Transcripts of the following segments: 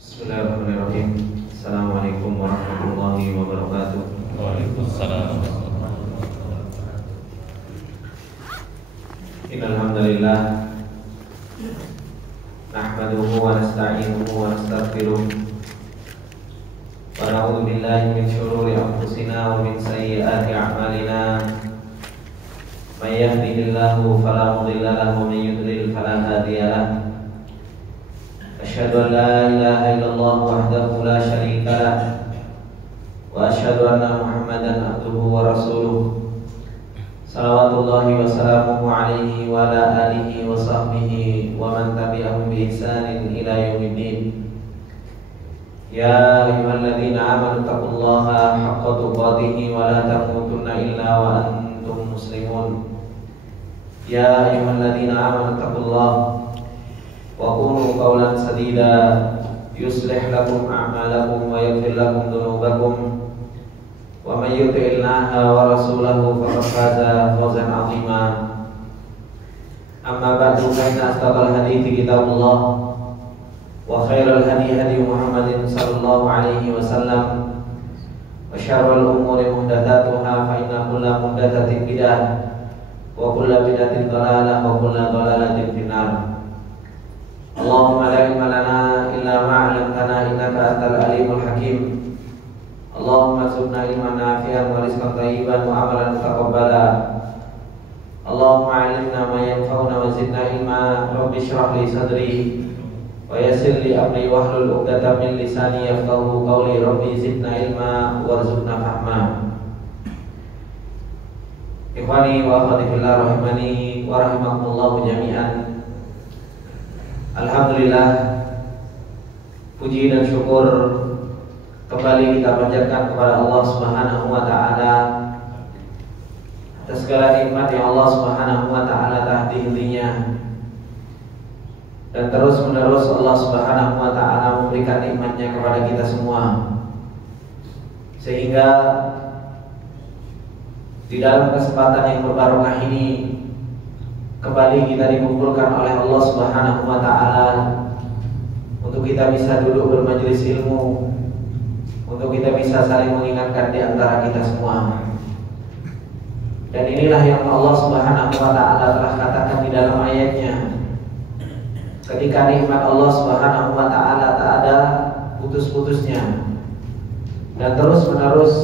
Bismillahirrahmanirrahim. Assalamualaikum warahmatullahi wabarakatuh. Waalaikumsalam. Innal hamdalillah nahmaduhu wa nasta'inuhu wa nastaghfiruh wa na'udzu billahi min shururi anfusina wa min sayyiati a'malina. May yahdihillahu fala mudilla lahu wa may yudlil fala hadiya lahu. Asyhadu an la ilaha illallah wahdahu la syarika lah wa asyhadu anna Muhammadan abduhu wa rasuluh. Salawatullahi wa salamuhu alaihi wa ala alihi wa sahbihi wa man tabi'ahum bi ihsanin ila yaumiddin. Ya ayyuhalladzina amanu taqullaha haqqa tuqatih wa la tamutunna illa wa antum muslimun. Ya ayyuhalladzina amanu taqullaha wa qulu qawlan sadida yuslih lakum a'malakum wa yaghfir lakum dhunubakum wa may yuti'illaha wa rasulahu faqad faza fawzan 'azima. Amma ba'du, fa inna asdaqal hadithi kitabullah wa khairal hadi hadi Muhammadin sallallahu alaihi wasallam wa syarrul umuri muhdatsatuha fa inna kulla muhdatsatin bid'ah wa kulla bid'atin dhalalah wa kulla dhalalatin finnar. Allahumma la ilma lana illa ma 'allamtana innaka antal alimul hakim. Allahumma zidna ilman nafi'an wa rizqan thayyiban wa amalan mutaqabbala. Allahumma 'allimna ma yanfa'una wa zidna ilma. Rabbi shrah li sadri wa yassir li amri wahlul 'uqdatam min lisani yafqahu qawli. Rabbi zidna ilma warzuqna fahma. Ikhwani wa akhwati fillah rahimani wa rahimakumullah jami'an. Alhamdulillah, puji dan syukur kembali kita panjatkan kepada Allah Subhanahu wa taala atas segala nikmat yang Allah Subhanahu wa taala telah diberinya, dan terus menerus Allah Subhanahu wa taala memberikan nikmatnya kepada kita semua, sehingga di dalam kesempatan yang berbarokah ini kembali kita dikumpulkan oleh Allah Subhanahu wa taala untuk kita bisa duduk bermajelis ilmu, untuk kita bisa saling mengingatkan di antara kita semua. Dan inilah yang Allah Subhanahu wa taala telah katakan di dalam ayatnya, ketika nikmat Allah Subhanahu wa taala tak ada putus-putusnya, dan terus menerus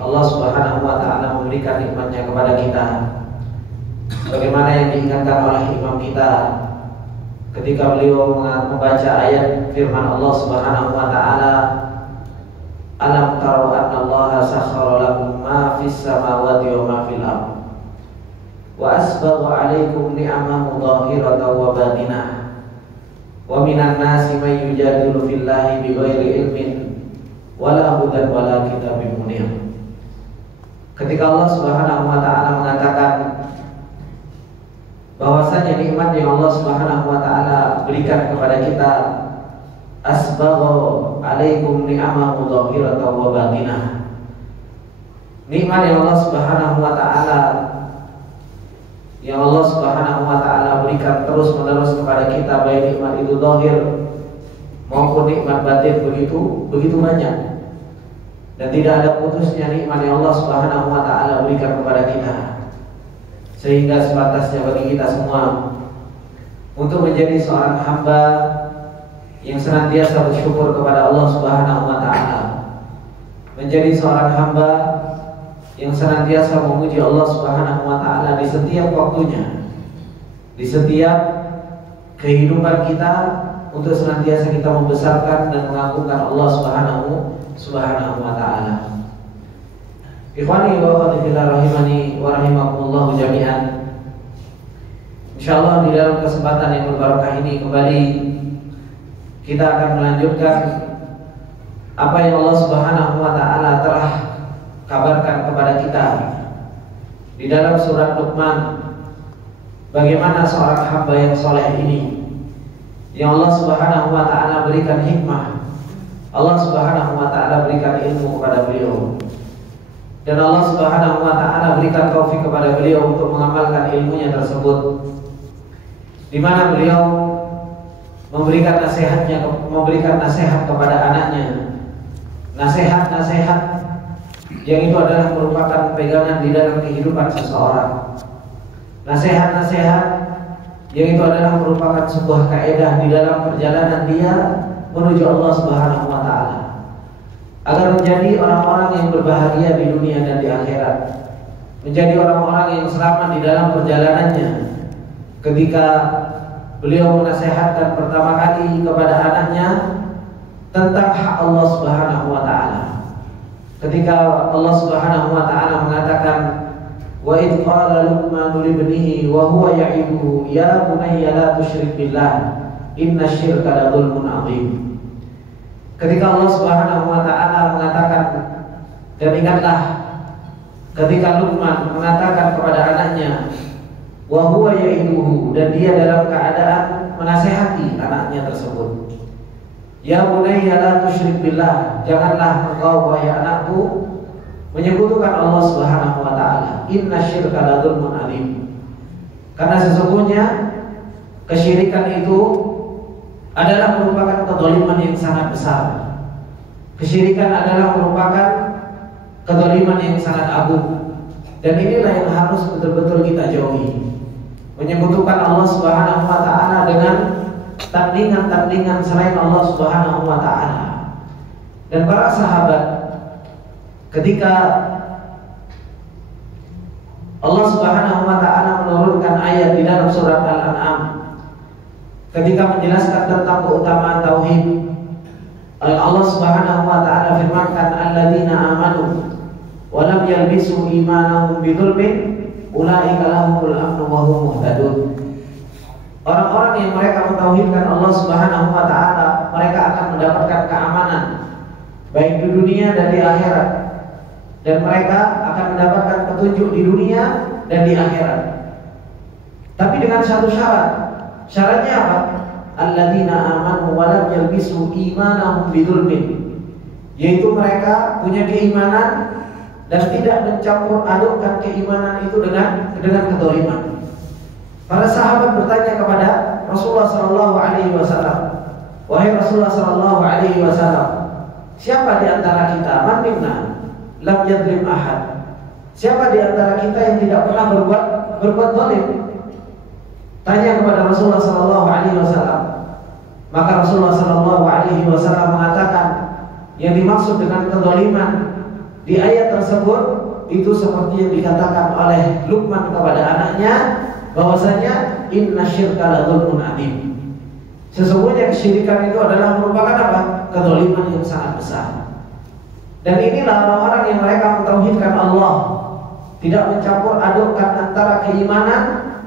Allah Subhanahu wa taala memberikan nikmatnya kepada kita. Bagaimana yang diingatkan oleh imam kita ketika beliau membaca ayat firman Allah Subhanahu wa taala, alam taru anna Allah sakhkhara lakum ma fis samawati wa ma fil ardh wa asbagha 'alaikum ni'amahu dhahiratan wa batinah wa minan nasi may yujadilu fillahi bighairi ilmin wala hudan wala kitabim munir. Ketika Allah Subhanahu wa taala mengatakan bahwasanya nikmat yang Allah Subhanahu wa taala berikan kepada kita, asbagha 'alaikum ni'amahu dhahiratan wa batinah. Nikmat yang Allah Subhanahu wa taala berikan terus-menerus kepada kita, baik nikmat itu zahir maupun nikmat batin, begitu banyak. Dan tidak ada putusnya nikmat yang Allah Subhanahu wa taala berikan kepada kita, sehingga sebatasnya bagi kita semua untuk menjadi seorang hamba yang senantiasa bersyukur kepada Allah Subhanahu wa taala, menjadi seorang hamba yang senantiasa memuji Allah Subhanahu wa taala di setiap waktunya, di setiap kehidupan kita, untuk senantiasa kita membesarkan dan mengagungkan Allah Subhanahu wa taala. Ikhwani wa akhwati fillah rahimani wa rahimakumullah jami'an. Insyaallah di dalam kesempatan yang berbarokah ini kembali kita akan melanjutkan apa yang Allah Subhanahu wa taala telah kabarkan kepada kita di dalam surat Luqman. Bagaimana seorang hamba yang soleh ini, yang Allah Subhanahu wa taala berikan hikmah, Allah Subhanahu wa taala berikan ilmu kepada beliau, dan Allah Subhanahu wa taala berikan taufik kepada beliau untuk mengamalkan ilmunya tersebut, di mana beliau memberikan nasihat kepada anaknya, nasihat yang itu adalah merupakan pegangan di dalam kehidupan seseorang, nasihat yang itu adalah merupakan sebuah kaidah di dalam perjalanan dia menuju Allah Subhanahu wa taala, agar menjadi orang-orang yang berbahagia di dunia dan di akhirat, menjadi orang-orang yang selamat di dalam perjalanannya. Ketika beliau menasihatkan pertama kali kepada anaknya tentang hak Allah Subhanahu wa taala, ketika Allah Subhanahu wa taala mengatakan, wa idh qala Luqman li ibnihi wa huwa ya'iduhu ya bunayya la tusyrik billah innasyirka la dzulmun 'adzim. Ketika Allah Subhanahu wa taala mengatakan, dan ingatlah ketika Luqman mengatakan kepada anaknya wa huwa ya'iduhu, dan dia dalam keadaan menasihati anaknya tersebut, ya bunayya la tusyrik billah, janganlah engkau wahai anakku menyekutukan Allah Subhanahu wa taala, innasyirka la dzulmun 'adzim. Karena sesungguhnya kesyirikan itu adalah merupakan kezaliman yang sangat besar. Kesyirikan adalah merupakan kezaliman yang sangat agung, dan inilah yang harus betul-betul kita jauhi. Menyekutukan Allah Subhanahu wa taala dengan tandingan-tandingan selain Allah Subhanahu wa taala. Dan para sahabat, ketika Allah Subhanahu wa taala menurunkan ayat di dalam surat Al-An'am, ketika menjelaskan tentang keutamaan tauhid, Allah Subhanahu wa taala firmankan, alladzina amanu wa lam yalbisu imanahum bidzulmin ulaika lahumul amnu wa hum muhtadun. Orang-orang yang mereka mentauhidkan Allah Subhanahu wa taala, mereka akan mendapatkan keamanan baik di dunia dan di akhirat, dan mereka akan mendapatkan petunjuk di dunia dan di akhirat. Tapi dengan satu syarat. Syaratnya apa? Alladzina amanu wa lam yalbisu imanahum bidzulmin, yaitu mereka punya keimanan dan tidak mencampur adukkan keimanan itu dengan kedzaliman. Para sahabat bertanya kepada Rasulullah sallallahu alaihi wasallam, wahai Rasulullah sallallahu alaihi wasallam, siapa di antara kita, man minna lam yadzlim ahad, siapa di antara kita yang tidak pernah berbuat zalim? Tanya kepada Rasulullah sallallahu alaihi wasallam. Maka Rasulullah sallallahu alaihi wasallam mengatakan, yang dimaksud dengan kezaliman di ayat tersebut itu seperti yang dikatakan oleh Luqman kepada anaknya, bahwasanya innasyirka la dzulmun 'adzim. Sesungguhnya kesyirikan itu adalah merupakan apa? Kezaliman yang sangat besar. Dan inilah orang-orang yang mereka mentauhidkan Allah, tidak mencampur adukkan antara keimanan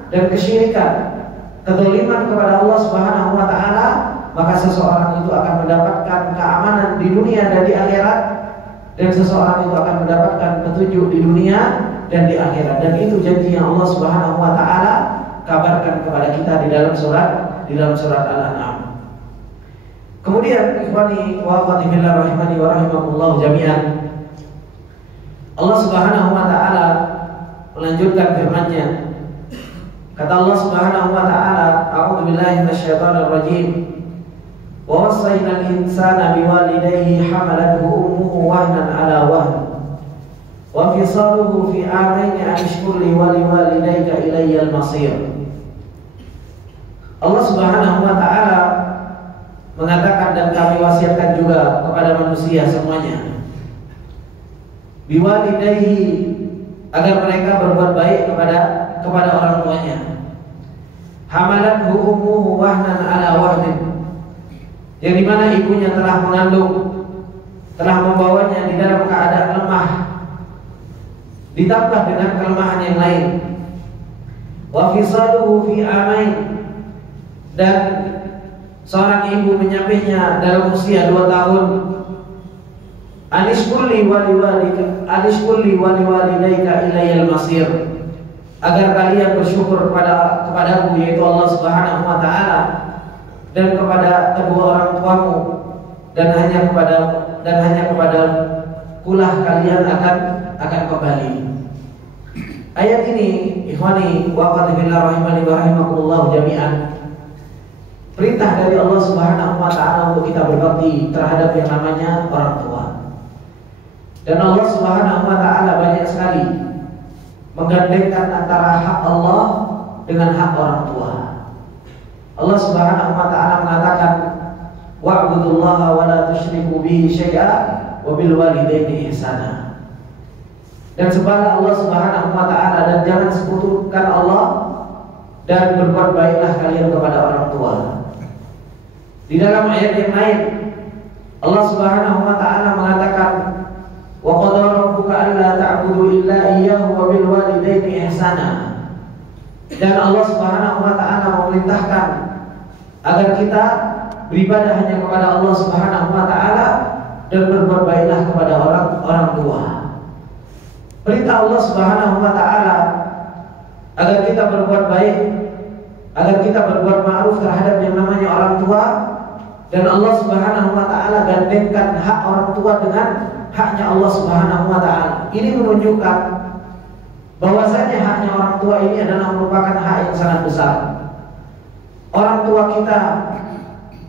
dan kesyirikan, kezaliman kepada Allah Subhanahu wa taala, maka seseorang itu akan mendapatkan keamanan di dunia dan di akhirat, dan seseorang itu akan mendapatkan petunjuk di dunia dan di akhirat. Dan itu janji yang Allah Subhanahu wa taala kabarkan kepada kita di dalam surat Al-An'am. Kemudian ikhwani wa akhwati fillah rahimani wa rahimakumullah jami'an, Allah Subhanahu wa taala melanjutkan firman-Nya. Kata Allah Subhanahu wa taala, a'udzu billahi minasyaitonir rajim. Wa wasaynal insana biwalidayhi hamalathu ummuhu wahnan 'ala wahn wa fisaluhu fi 'amaini an ishkur li wa liwalidayka ilayyal masir. Allah Subhanahu wa taala mengatakan, dan kami wasiatkan juga kepada manusia semuanya, biwalidayhi, agar mereka berbuat baik kepada orang tuanya. Hamalathu ummuhu wahnan 'ala wahnin, yang dimana ibunya telah mengandung, telah membawanya di dalam keadaan lemah, ditambah dengan kelemahan yang lain. Wa fisaluhu fi amain, dan seorang ibu menyapihnya dalam usia 2 tahun. Anishkurli waliwalidayka ilayyal masir, agar kalian bersyukur kepadaku, yaitu Allah Subhanahu wa taala, dan kepada kedua orang tuamu, dan hanya kepada kulah kalian akan kembali. Ayat ini ikhwani wa akhwati fillah rahimani wa rahimakumullah jami'an, perintah dari Allah Subhanahu wa taala untuk kita berbakti terhadap yang namanya orang tua. Dan Allah Subhanahu wa taala banyak sekali menggandengkan antara hak Allah dengan hak orang tua. Allah Subhanahu wa taala mengatakan, wa'budullaha wa la tusyriku bihi syai'a wa bil walidaini ihsana. Dan sembahlah Allah Subhanahu wa taala dan jangan sekutukan Allah, dan berbuat baiklah kalian kepada orang tua. Di dalam ayat yang lain Allah Subhanahu wa taala mengatakan, wa qadara rabbuka alla ta'budu illa iyyahu wa bil walidaini ihsana. Dan Allah Subhanahu wa taala memerintahkan agar kita beribadah hanya kepada Allah Subhanahu wa taala dan berbuat baiklah kepada orang tua. Perintah Allah Subhanahu wa taala agar kita berbuat baik, agar kita berbuat ma'ruf terhadap yang namanya orang tua, dan Allah Subhanahu wa taala gandengkan hak orang tua dengan haknya Allah Subhanahu wa taala. Ini menunjukkan bahwasanya haknya orang tua ini adalah merupakan hak yang sangat besar. Orang tua kita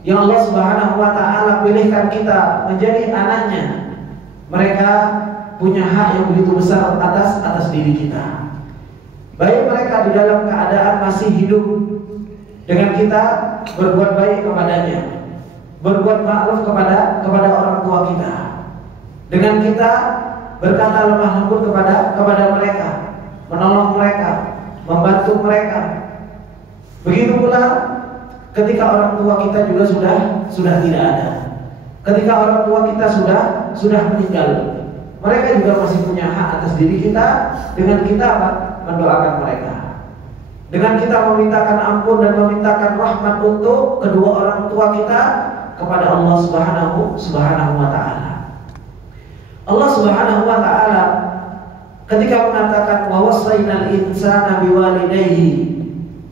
yang Allah Subhanahu wa taala pilihkan kita menjadi anaknya, mereka punya hak yang begitu besar atas diri kita. Baik mereka di dalam keadaan masih hidup, dengan kita berbuat baik kepadanya, berbuat ma'ruf kepada orang tua kita, dengan kita berkata lemah lembut kepada mereka, menolong mereka, membantu mereka. Begitu pula ketika orang tua kita juga sudah tidak ada, ketika orang tua kita sudah meninggal, mereka juga masih punya hak atas diri kita, dengan kita mendoakan mereka, dengan kita memintakan ampun dan memintakan rahmat untuk kedua orang tua kita kepada Allah Subhanahu wa taala. Allah Subhanahu wa taala ketika mengatakan wa wasainal insana biwalidayhi,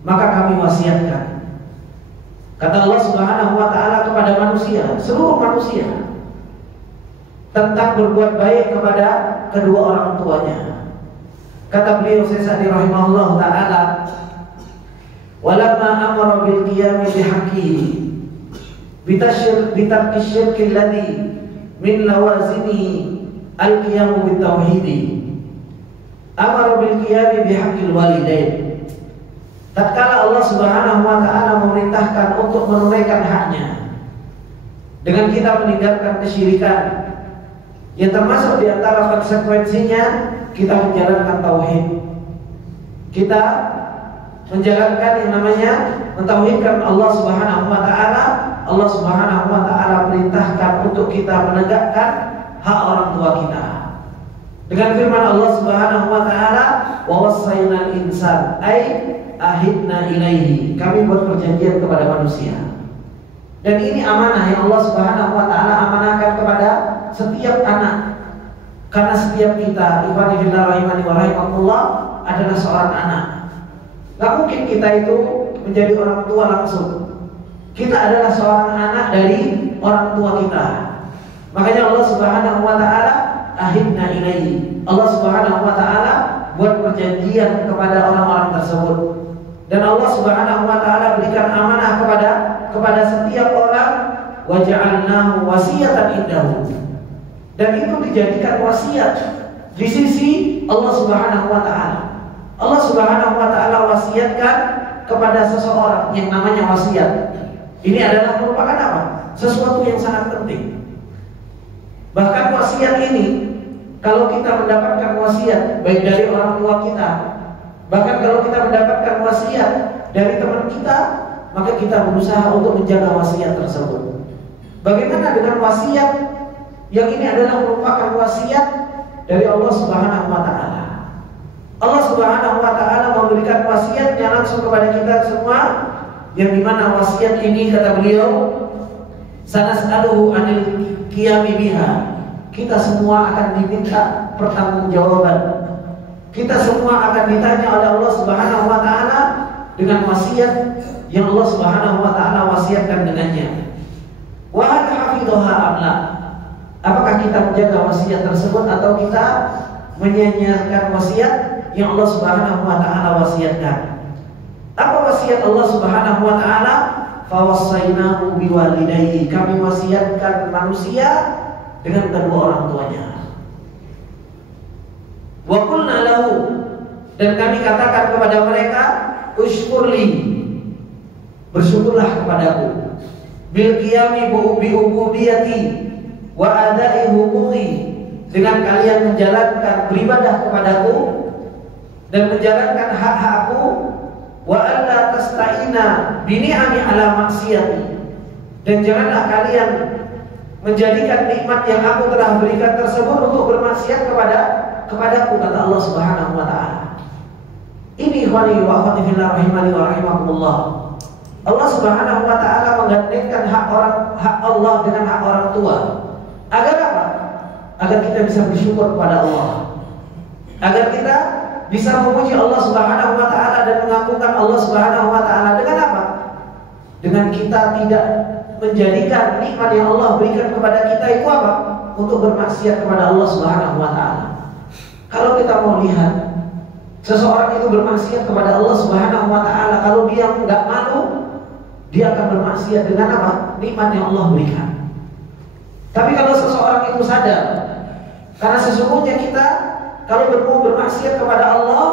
maka kami wasiatkan. Kata Allah Subhanahu wa taala kepada manusia, seluruh manusia, tentang berbuat baik kepada kedua orang tuanya. Kata beliau Syekh Sa'di rahimahullah taala, walamma amara bil qiyam bihaqqihi bitarki syirki alladhi min lawazimi al-qiyam bitauhidi amara bil qiyam bihaqqil walidain. Tatkala Allah Subhanahu wa taala memerintahkan untuk menunaikan haknya dengan kita meninggalkan kesyirikan, yang termasuk di antara konsekuensinya kita menjalankan tauhid, kita menjalankan yang namanya mentauhidkan Allah Subhanahu wa taala. Allah Subhanahu wa taala perintahkan untuk kita menegakkan hak orang tua kita dengan firman Allah Subhanahu wa taala, wa wassaynal insan ay ahidna ilaihi, kami buat perjanjian kepada manusia. Dan ini amanah yang Allah Subhanahu wa taala amanahkan kepada setiap anak. Karena setiap kita, ibadi fillah rahimani wa rahimakumullah, adalah seorang anak. Gak mungkin kita itu menjadi orang tua langsung. Kita adalah seorang anak dari orang tua kita. Makanya Allah Subhanahu wa taala ahidna ilaihi, Allah Subhanahu wa taala buat perjanjian kepada orang-orang tersebut. Dan Allah Subhanahu wa taala berikan amanah kepada setiap orang, wa ja'alnahu wasiyatan indahu. Dan itu dijadikan wasiat di sisi Allah Subhanahu wa taala. Allah Subhanahu wa taala wasiatkan kepada seseorang yang namanya wasiat. Ini adalah merupakan apa? Sesuatu yang sangat penting. Bahkan wasiat ini, kalau kita mendapatkan wasiat baik dari orang tua kita, bahkan kalau kita mendapatkan wasiat dari teman kita, maka kita berusaha untuk menjaga wasiat tersebut. Bagaimana dengan wasiat yang ini adalah merupakan wasiat dari Allah Subhanahu wa taala? Allah Subhanahu wa taala memberikan wasiatnya langsung kepada kita semua, yang dimana wasiat ini kata beliau, sanas'aluhu anil qiyami biha, kita semua akan diminta pertanggungjawaban. Kita semua akan ditanya oleh Allah Subhanahu wa taala dengan wasiat yang Allah Subhanahu wa taala wasiatkan dengannya. Wa hal hafidhaha amla, apakah kita menjaga wasiat tersebut atau kita menyia-nyiakan wasiat yang Allah Subhanahu wa taala wasiatkan? Apa wasiat Allah Subhanahu wa taala? fawassainahu biwalidayhi, kami wasiatkan manusia dengan kedua orang tuanya. Wa qulna lahu, dan kami katakan kepada mereka, usykurli, bersyukurlah kepadaku, bil qiyami bi ubudiyati wa ada'i huquqi, dengan kalian menjalankan beribadah kepadaku dan menjalankan hak-hakku, wa alla tasta'ina bi ni'ami ala maksiyati, dan janganlah kalian menjadikan nikmat yang aku telah berikan tersebut untuk bermaksiat kepadaku, kata Allah Subhanahu wa taala. Ini ikhwani wa akhwati fillah rahimani wa rahimakumullah. Allah Subhanahu wa taala menggandengkan hak Allah dengan hak orang tua. Agar apa? Agar kita bisa bersyukur kepada Allah. Agar kita bisa memuji Allah Subhanahu wa taala dan mengagungkan Allah Subhanahu wa taala dengan apa? Dengan kita tidak menjadikan nikmat yang Allah berikan kepada kita itu apa? Untuk bermaksiat kepada Allah Subhanahu wa taala. Kalau kita mau lihat seseorang itu bermaksiat kepada Allah Subhanahu wa taala, kalau dia enggak malu, dia akan bermaksiat dengan apa? Nikmat yang Allah berikan. Tapi kalau seseorang itu sadar, karena sesungguhnya kita kalau mau bermaksiat kepada Allah,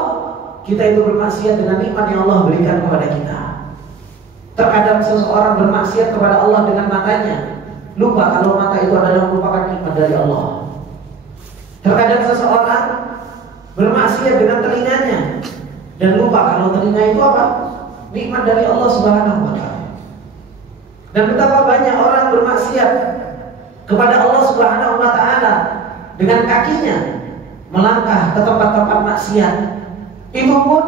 kita itu bermaksiat dengan nikmat yang Allah berikan kepada kita. Terkadang seseorang bermaksiat kepada Allah dengan matanya, lupa kalau mata itu adalah merupakan nikmat dari Allah. Terkadang seseorang bermaksiat dengan telinganya dan lupa kalau telinga itu apa? Nikmat dari Allah Subhanahu wa taala. Dan betapa banyak orang bermaksiat kepada Allah Subhanahu wa taala dengan kakinya, melangkah ke tempat-tempat maksiat. Itu pun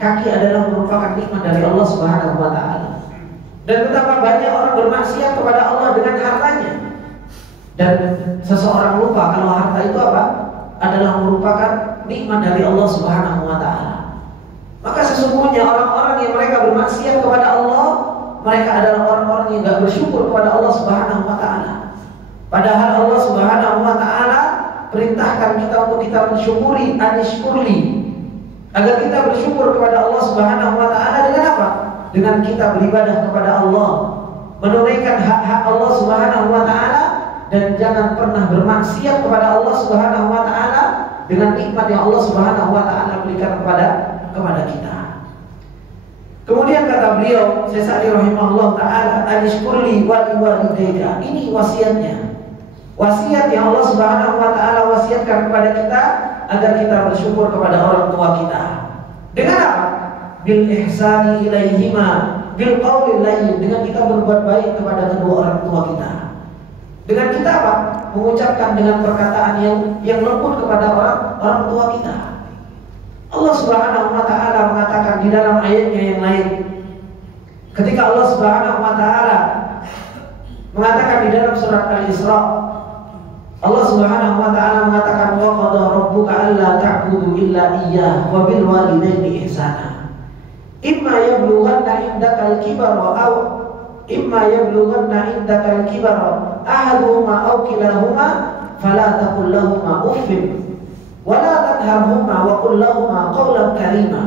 kaki adalah merupakan nikmat dari Allah Subhanahu wa taala. Dan betapa banyak orang bermaksiat kepada Allah dengan hartanya. Dan seseorang lupa kalau harta itu apa? Adalah merupakan nikmat dari Allah Subhanahu wa taala. Maka sesungguhnya orang-orang yang mereka bermaksiat kepada Allah, mereka adalah orang-orang yang enggak bersyukur kepada Allah Subhanahu wa taala. Padahal Allah Subhanahu wa taala perintahkan kita untuk kita mensyukuri, anishkurli, agar kita bersyukur kepada Allah Subhanahu wa taala dengan apa? Dengan kita beribadah kepada Allah, menunaikan hak-hak Allah Subhanahu wa taala, dan jangan pernah bermaksiat kepada Allah Subhanahu wa taala dengan nikmat yang Allah Subhanahu wa taala berikan kepada kita. Kemudian kata beliau, Syekh Sa'di rahimahullah taala, anishkurli wa liwalidayka. Ini wasiatnya. Wasiat yang Allah Subhanahu wa taala wasiatkan kepada kita agar kita bersyukur kepada orang tua kita. Dengan apa? Bil ihsani ilaihima bil qaulil layyin, dengan kita berbuat baik kepada kedua orang tua kita. Dengan kita apa? Mengucapkan dengan perkataan yang lembut kepada orang tua kita. Allah Subhanahu wa taala mengatakan di dalam ayatnya yang lain, ketika Allah Subhanahu wa taala mengatakan di dalam surat Al-Isra, Allah Subhanahu wa taala mengatakan, wa qada rabbuka alla ta'budu illa iyyah wa bil walidayni ihsana. Imma yablughanna indakal kibara aw imma yablughanna indakal kibara ahaduhuma aw kilahuma fala taqul lahumā uffin wa la tanharhumā wa qul lahumā qawlan karīmā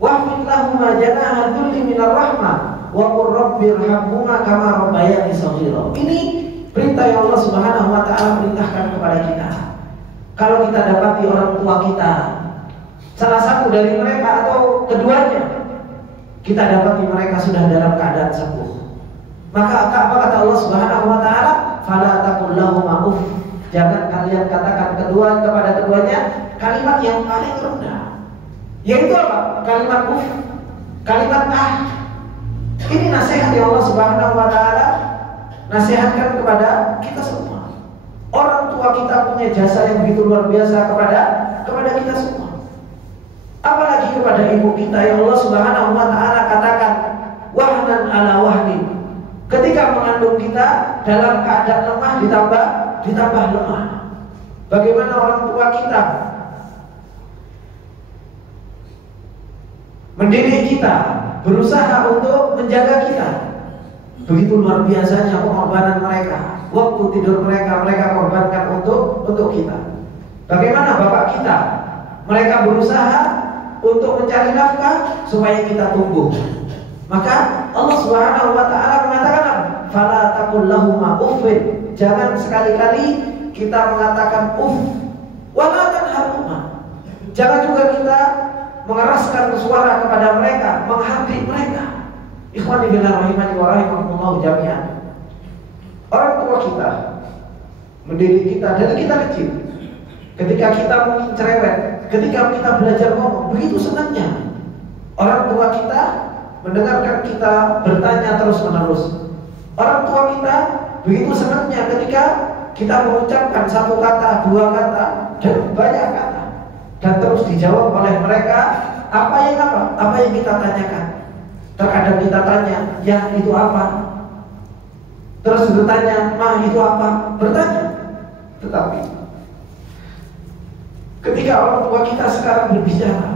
wahfid lahumā janāha dhulli minar rahmah wa qur rabbirhamhumā kamā rabbayani shaghīrā. Ini perintah yang Allah Subhanahu wa taala perintahkan kepada kita. Kalau kita dapati orang tua kita, salah satu dari mereka atau keduanya, kita dapati mereka sudah dalam keadaan sepuh, maka apa kata Allah Subhanahu wa taala? Fala taqul lahumā uff. Jangan kalian katakan kepada keduanya kalimat yang paling rendah. Yaitu apa? Kalimat uff, kalimat ah. Ini nasihat yang Allah Subhanahu wa taala nasihatkan kepada kita semua. Orang tua kita punya jasa yang begitu luar biasa kepada kita semua. Apalagi kepada ibu kita yang Allah Subhanahu wa taala katakan wahnan ala wahnin. Ketika mengandung kita dalam keadaan lemah ditambah lemah. Bagaimana orang tua kita mendidik kita, berusaha untuk menjaga kita. Begitu luar biasanya pengorbanan mereka. Waktu tidur mereka korbankan untuk kita. Bagaimana bapak kita? Mereka berusaha untuk mencari nafkah supaya kita tumbuh. Maka Allah Subhanahu wa taala mengatakan, "Fala taqul lahuma uffin." Jangan sekali-kali kita mengatakan uff, wala tanharhuma. Jangan juga kita mengeraskan suara kepada mereka, menghardik mereka. Ikhwani fillah rahimani wa rahimakumullah jami'an. Orang tua kita mendidik kita dari kita kecil. Ketika kita mungkin cerewet, ketika kita belajar ngomong, begitu senangnya orang tua kita mendengarkan kita bertanya terus-menerus. Orang tua kita begitu senangnya ketika kita mengucapkan satu kata, dua kata, dan banyak kata, dan terus dijawab oleh mereka apa yang kita tanyakan. Terkadang kita tanya, ya itu apa? Terus bertanya, ma itu apa? Bertanya. Tetapi ketika orang tua kita sekarang berbicara,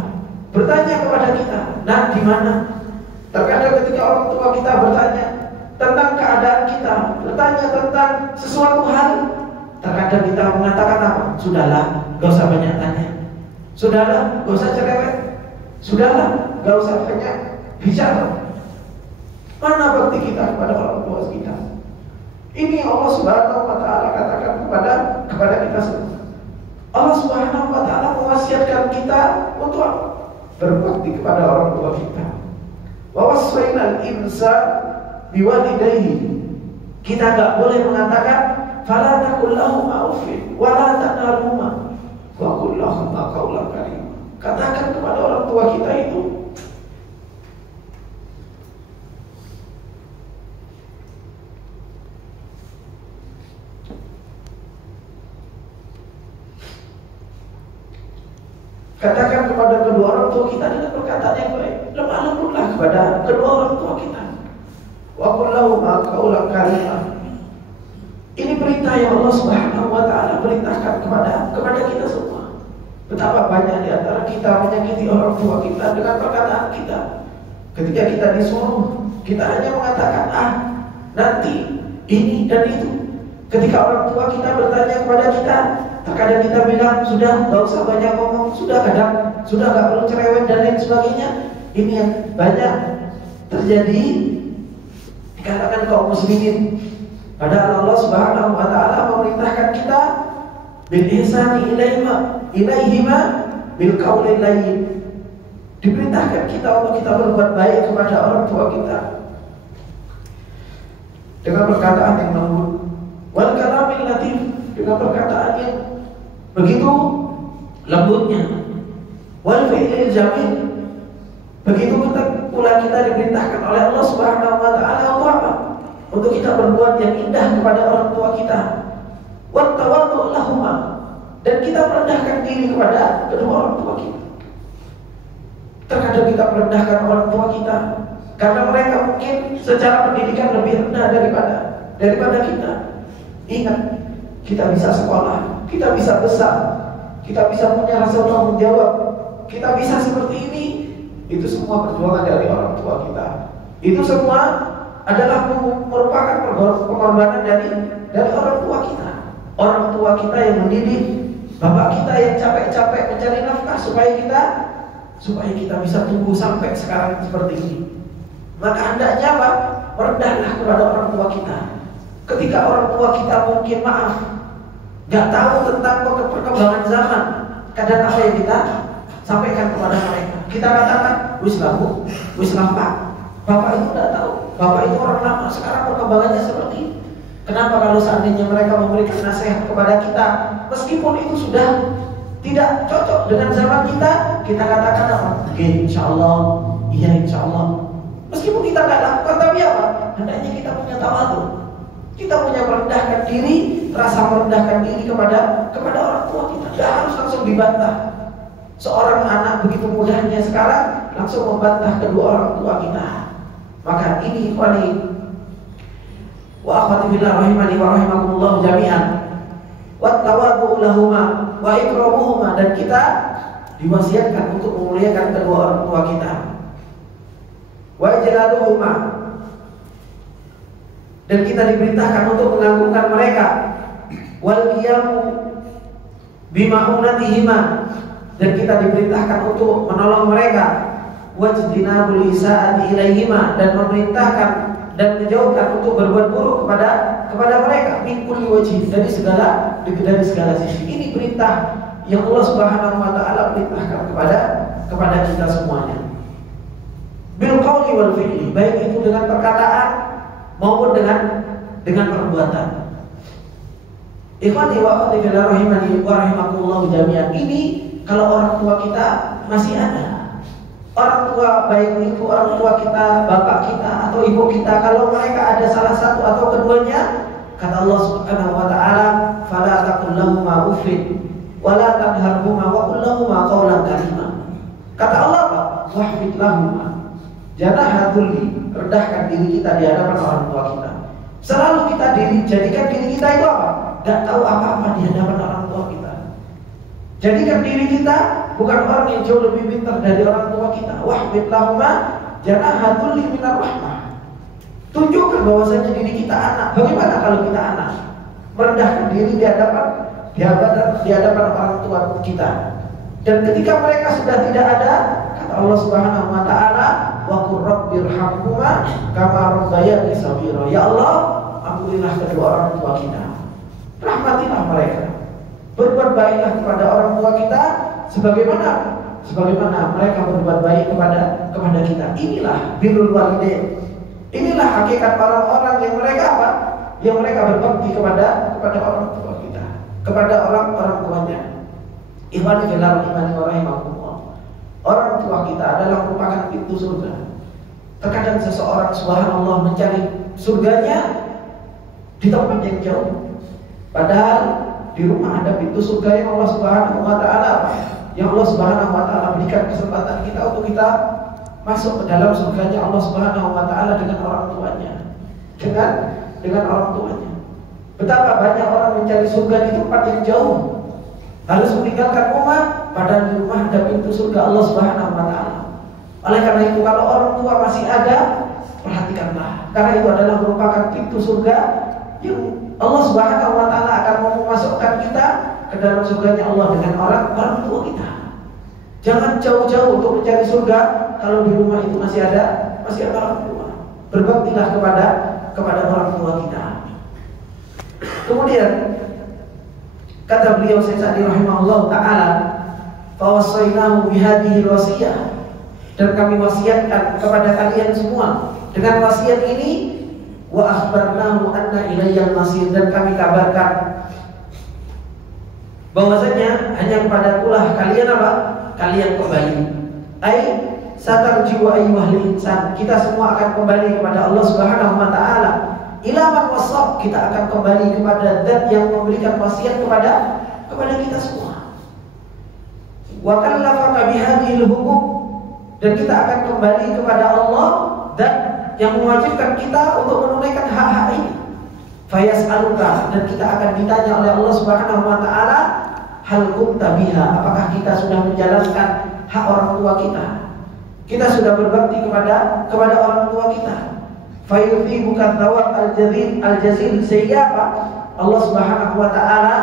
bertanya kepada kita, nah di mana? Terkadang ketika orang tua kita bertanya tentang keadaan kita, bertanya tentang sesuatu hal, terkadang kita mengatakan apa? Sudahlah, gak usah banyak tanya. Sudahlah, gak usah cerewet. Sudahlah, gak usah banyak bicara. Mana bakti kita kepada orang tua kita? Ini Allah Subhanahu wa taala katakan kepada kita semua. Allah Subhanahu wa taala mewasiatkan kita untuk berbakti kepada orang tua kita. Wa wassaynal insana biwalidayhi. Kita enggak boleh mengatakan fala taqul lahum uffin wa la tanharhuma wa qul lahum qawlan karima. Katakan kepada orang tua kita itu katakan kepada kedua orang tua kita dengan perkataan yang baik. Lemah lembutlah kepada kedua orang tua kita. Wa qul lahum qawlan karima. Ini perintah yang Allah Subhanahu wa taala perintahkan kepada kita semua. Betapa banyak di antara kita menyakiti orang tua kita dengan perkataan kita. Ketika kita disuruh, kita hanya mengatakan nanti ini dan itu. Ketika orang tua kita bertanya kepada kita, terkadang kita bilang sudah, gak usah banyak ngomong, sudah gak perlu cerewet dan lain sebagainya. Ini yang banyak terjadi dikatakan kaum muslimin. Padahal Allah Subhanahu wa taala memerintahkan kita bil ihsani ilaihima bil qaulil layyin. Diperintahkan kita untuk kita berbuat baik kepada orang tua kita dengan perkataan yang lembut, wal kalamil latif, dengan perkataan yang begitu lembutnya, wal fi'lil jamil. Begitu pula kita diperintahkan oleh Allah Subhanahu wa taala untuk apa? Untuk kita berbuat yang indah kepada orang tua kita. Wat tawaddu lahuma, dan kita merendahkan diri kepada kedua orang tua kita. Terkadang kita merendahkan orang tua kita karena mereka mungkin secara pendidikan lebih rendah daripada kita. Ingat, kita bisa sekolah, kita bisa besar, kita bisa punya rasa tanggung jawab, kita bisa seperti ini. Itu semua perjuangan dari orang tua kita. Itu semua adalah merupakan pengorbanan dari orang tua kita. Orang tua kita yang mendidik, bapak kita yang capek-capek mencari nafkah supaya kita bisa tumbuh sampai sekarang seperti ini. Maka hendaknya apa? Merendahlah kepada orang tua kita. Ketika orang tua kita mungkin gak tahu tentang perkembangan zaman, kadang apa yang kita sampaikan kepada mereka, kita katakan Wislam Pak, bapak itu gak tahu, bapak itu orang lama, sekarang perkembangannya seperti ini. Kenapa kalau seandainya mereka memberikan nasihat kepada kita, meskipun itu sudah tidak cocok dengan zaman kita katakan apa? Insyaallah, iya insyaallah. Meskipun kita nggak lakukan, tapi apa? Hendaknya kita punya tawadhu. Kita punya merendahkan diri, rasa merendahkan diri kepada orang tua kita. Tidak harus langsung dibantah. Seorang anak begitu mudahnya sekarang langsung membantah kedua orang tua kita. Maka ini ikhwani wa akhwati fillah rahimani wa rahimakumullah jami'an. Wat tawadhu lahuma wa ikramuhuma, dan kita diwasiatkan untuk memuliakan kedua orang tua kita. Wa ijlaluhuma, dan kita diperintahkan untuk mengagungkan mereka. Wal qiyamu bima'unatihima, dan kita diperintahkan untuk menolong mereka. wajtinabul isaati ilaihima, dan memerintahkan dan menjauhkan untuk berbuat buruk kepada mereka, min kulli wajhin, dari segala sisi. Ini perintah yang Allah Subhanahu wa taala perintahkan kepada kita semuanya. Bil qauli wal fi'li, baik itu dengan perkataan maupun dengan perbuatan. Ikhwani wa akhwati fillah rahimani wa rahimakumullah jami'an. Ini kalau orang tua kita masih ada. Orang tua, baik itu orang tua kita, bapak kita atau ibu kita, kalau mereka ada salah satu atau keduanya, kata Allah Subhanahu wa taala, fala taqul lahumā uffin wa la tanharhumā wa qul lahumā qawlan karīmā. Kata Allah apa? Wahfid lahumā janahadulli, rendahkan diri kita di hadapan orang tua kita. Selalu kita jadikan diri kita itu apa? Gak tahu apa-apa di hadapan orang tua kita. Jadikan diri kita bukan orang yang jauh lebih pintar dari orang tua kita. Wahfid lahumā janahadulli minar rahmah. Tunjukkan bahwasanya diri kita anak. Bagaimana kalau kita anak? Merendahkan diri di hadapan orang tua kita. Dan ketika mereka sudah tidak ada, kata Allah Subhanahu wa taala, wa qur rabbirhamhuma kama rabbayani shaghira. Ya Allah, ampunilah kedua orang tua kita. Rahmatilah mereka. Berbuat baiklah kepada orang tua kita sebagaimana mereka berbuat baik kepada kita. Inilah birrul walidain. Inilah hakikat orang-orang yang mereka apa? Yang mereka berbakti kepada orang tua kita, kepada orang tuanya. Ikhwani fillah rahimani wa rahimakumullah. Orang tua kita adalah merupakan pintu surga. Terkadang seseorang subhanallah mencari surganya di tempat yang jauh. Padahal di rumah ada pintu surga yang Allah Subhanahu wa taala, yang Allah Subhanahu wa taala berikan kesempatan kita untuk kita masuk ke dalam surganya Allah Subhanahu wa taala dengan orang tuanya. Dengan orang tuanya. Betapa banyak orang mencari surga di tempat yang jauh, harus meninggalkan rumah, padahal di rumah ada pintu surga Allah Subhanahu wa taala. Oleh karena itu, kalau orang tua masih ada, perhatikanlah, karena itu adalah merupakan pintu surga yang Allah Subhanahu wa taala akan memasukkan kita ke dalam surganya Allah dengan orang tua kita. Jangan jauh-jauh untuk mencari surga kalau di rumah itu masih ada orang tua. Berbaktilah kepada orang tua kita. Kemudian kata beliau Syekh Sa'di rahimahullah taala, "Fawassainahu bihadhihi wasiyah." Dan kami wasiatkan kepada kalian semua dengan wasiat ini, wa akhbarnahu anna ilayyal masir, dan kami kabarkan bahwasanya hanya kepadakulah kalian apa? Kalian kembali. Ai satarji'u ayyuhal insan, kita semua akan kembali kepada Allah Subhanahu wa taala. Ilaman wasab, kita akan kembali kepada zat yang memberikan wasiat kepada kita semua. Wa kallafaka bihadhil huquq, dan kita akan kembali kepada Allah dan yang mewajibkan kita untuk menunaikan hak-hak ini. Fayas'aluka, dan kita akan ditanya oleh Allah Subhanahu wa taala, hal qumta biha, apakah kita sudah menjalankan hak orang tua kita? Kita sudah berbakti kepada orang tua kita. Fayuthibuka thawab al-jazil, sehingga apa? Allah Subhanahu wa taala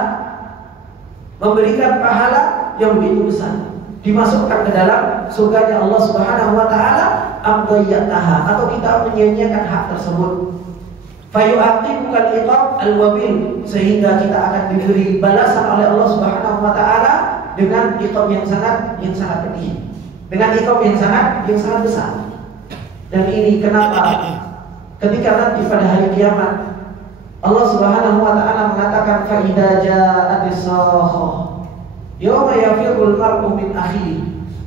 memberikan pahala yang begitu besar, dimasukkan ke dalam surganya Allah Subhanahu wa taala, amdayyataha, atau kita menyia-nyiakan hak tersebut. Fayu'aqibuka al-iqab al-wabil, sehingga kita akan diberi balasan oleh Allah Subhanahu wa taala dengan iqab yang sangat pedih, dengan iqab yang sangat besar. Dan ini kenapa ketika nanti pada hari kiamat Allah Subhanahu wa taala mengatakan, fa idza ja'atis sakhah yawma yafirrul mar'u min akhihi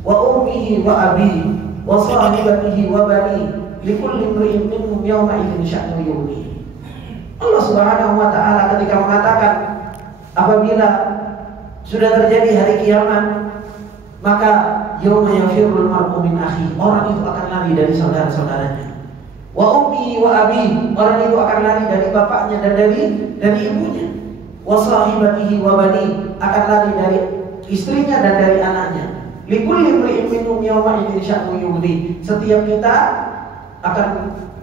wa ummihi wa abihi wa sahibatihi wa banihi likulli imri'in minhum yawma idzin sya'nu yughnihi. Allah Subhanahu wa taala ketika mengatakan apabila sudah terjadi hari kiamat, maka yauma yafirrul mar'u min akhihi, orang itu akan lari dari saudara-saudaranya. Wa ummi wa abi, orang itu akan lari dari bapaknya dan dari ibunya. Wa sahibatihi wa bani, akan lari dari istrinya dan dari anaknya. Likulli imri'in minhum yawma idzin sya'nu yughni. Setiap kita akan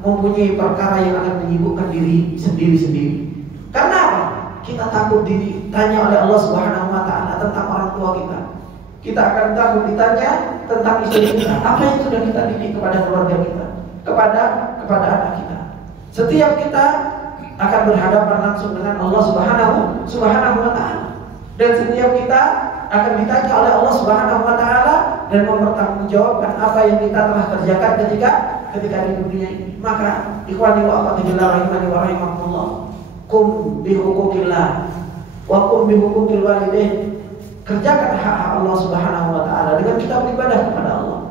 mempunyai perkara yang akan menyibukkan diri sendiri-sendiri. Karena apa? Kita takut ditanya oleh Allah Subhanahu wa taala tentang orang tua kita. kita akan takut ditanya tentang istri kita. Apa yang sudah kita didik kepada keluarga kita, kepada anak kita. Setiap kita akan berhadapan langsung dengan Allah Subhanahu wa taala. Dan setiap kita akan ditanya oleh Allah Subhanahu wa taala dan mempertanggungjawabkan apa yang kita telah kerjakan ketika di dunia ini. Maka ikhwani wa akhwati fillah rahimani wa rahimakumullah, qum bi huquqillah wa qum bi huquqil walidain. Kerjakan hak-hak Allah Subhanahu wa taala dengan kita beribadah kepada Allah,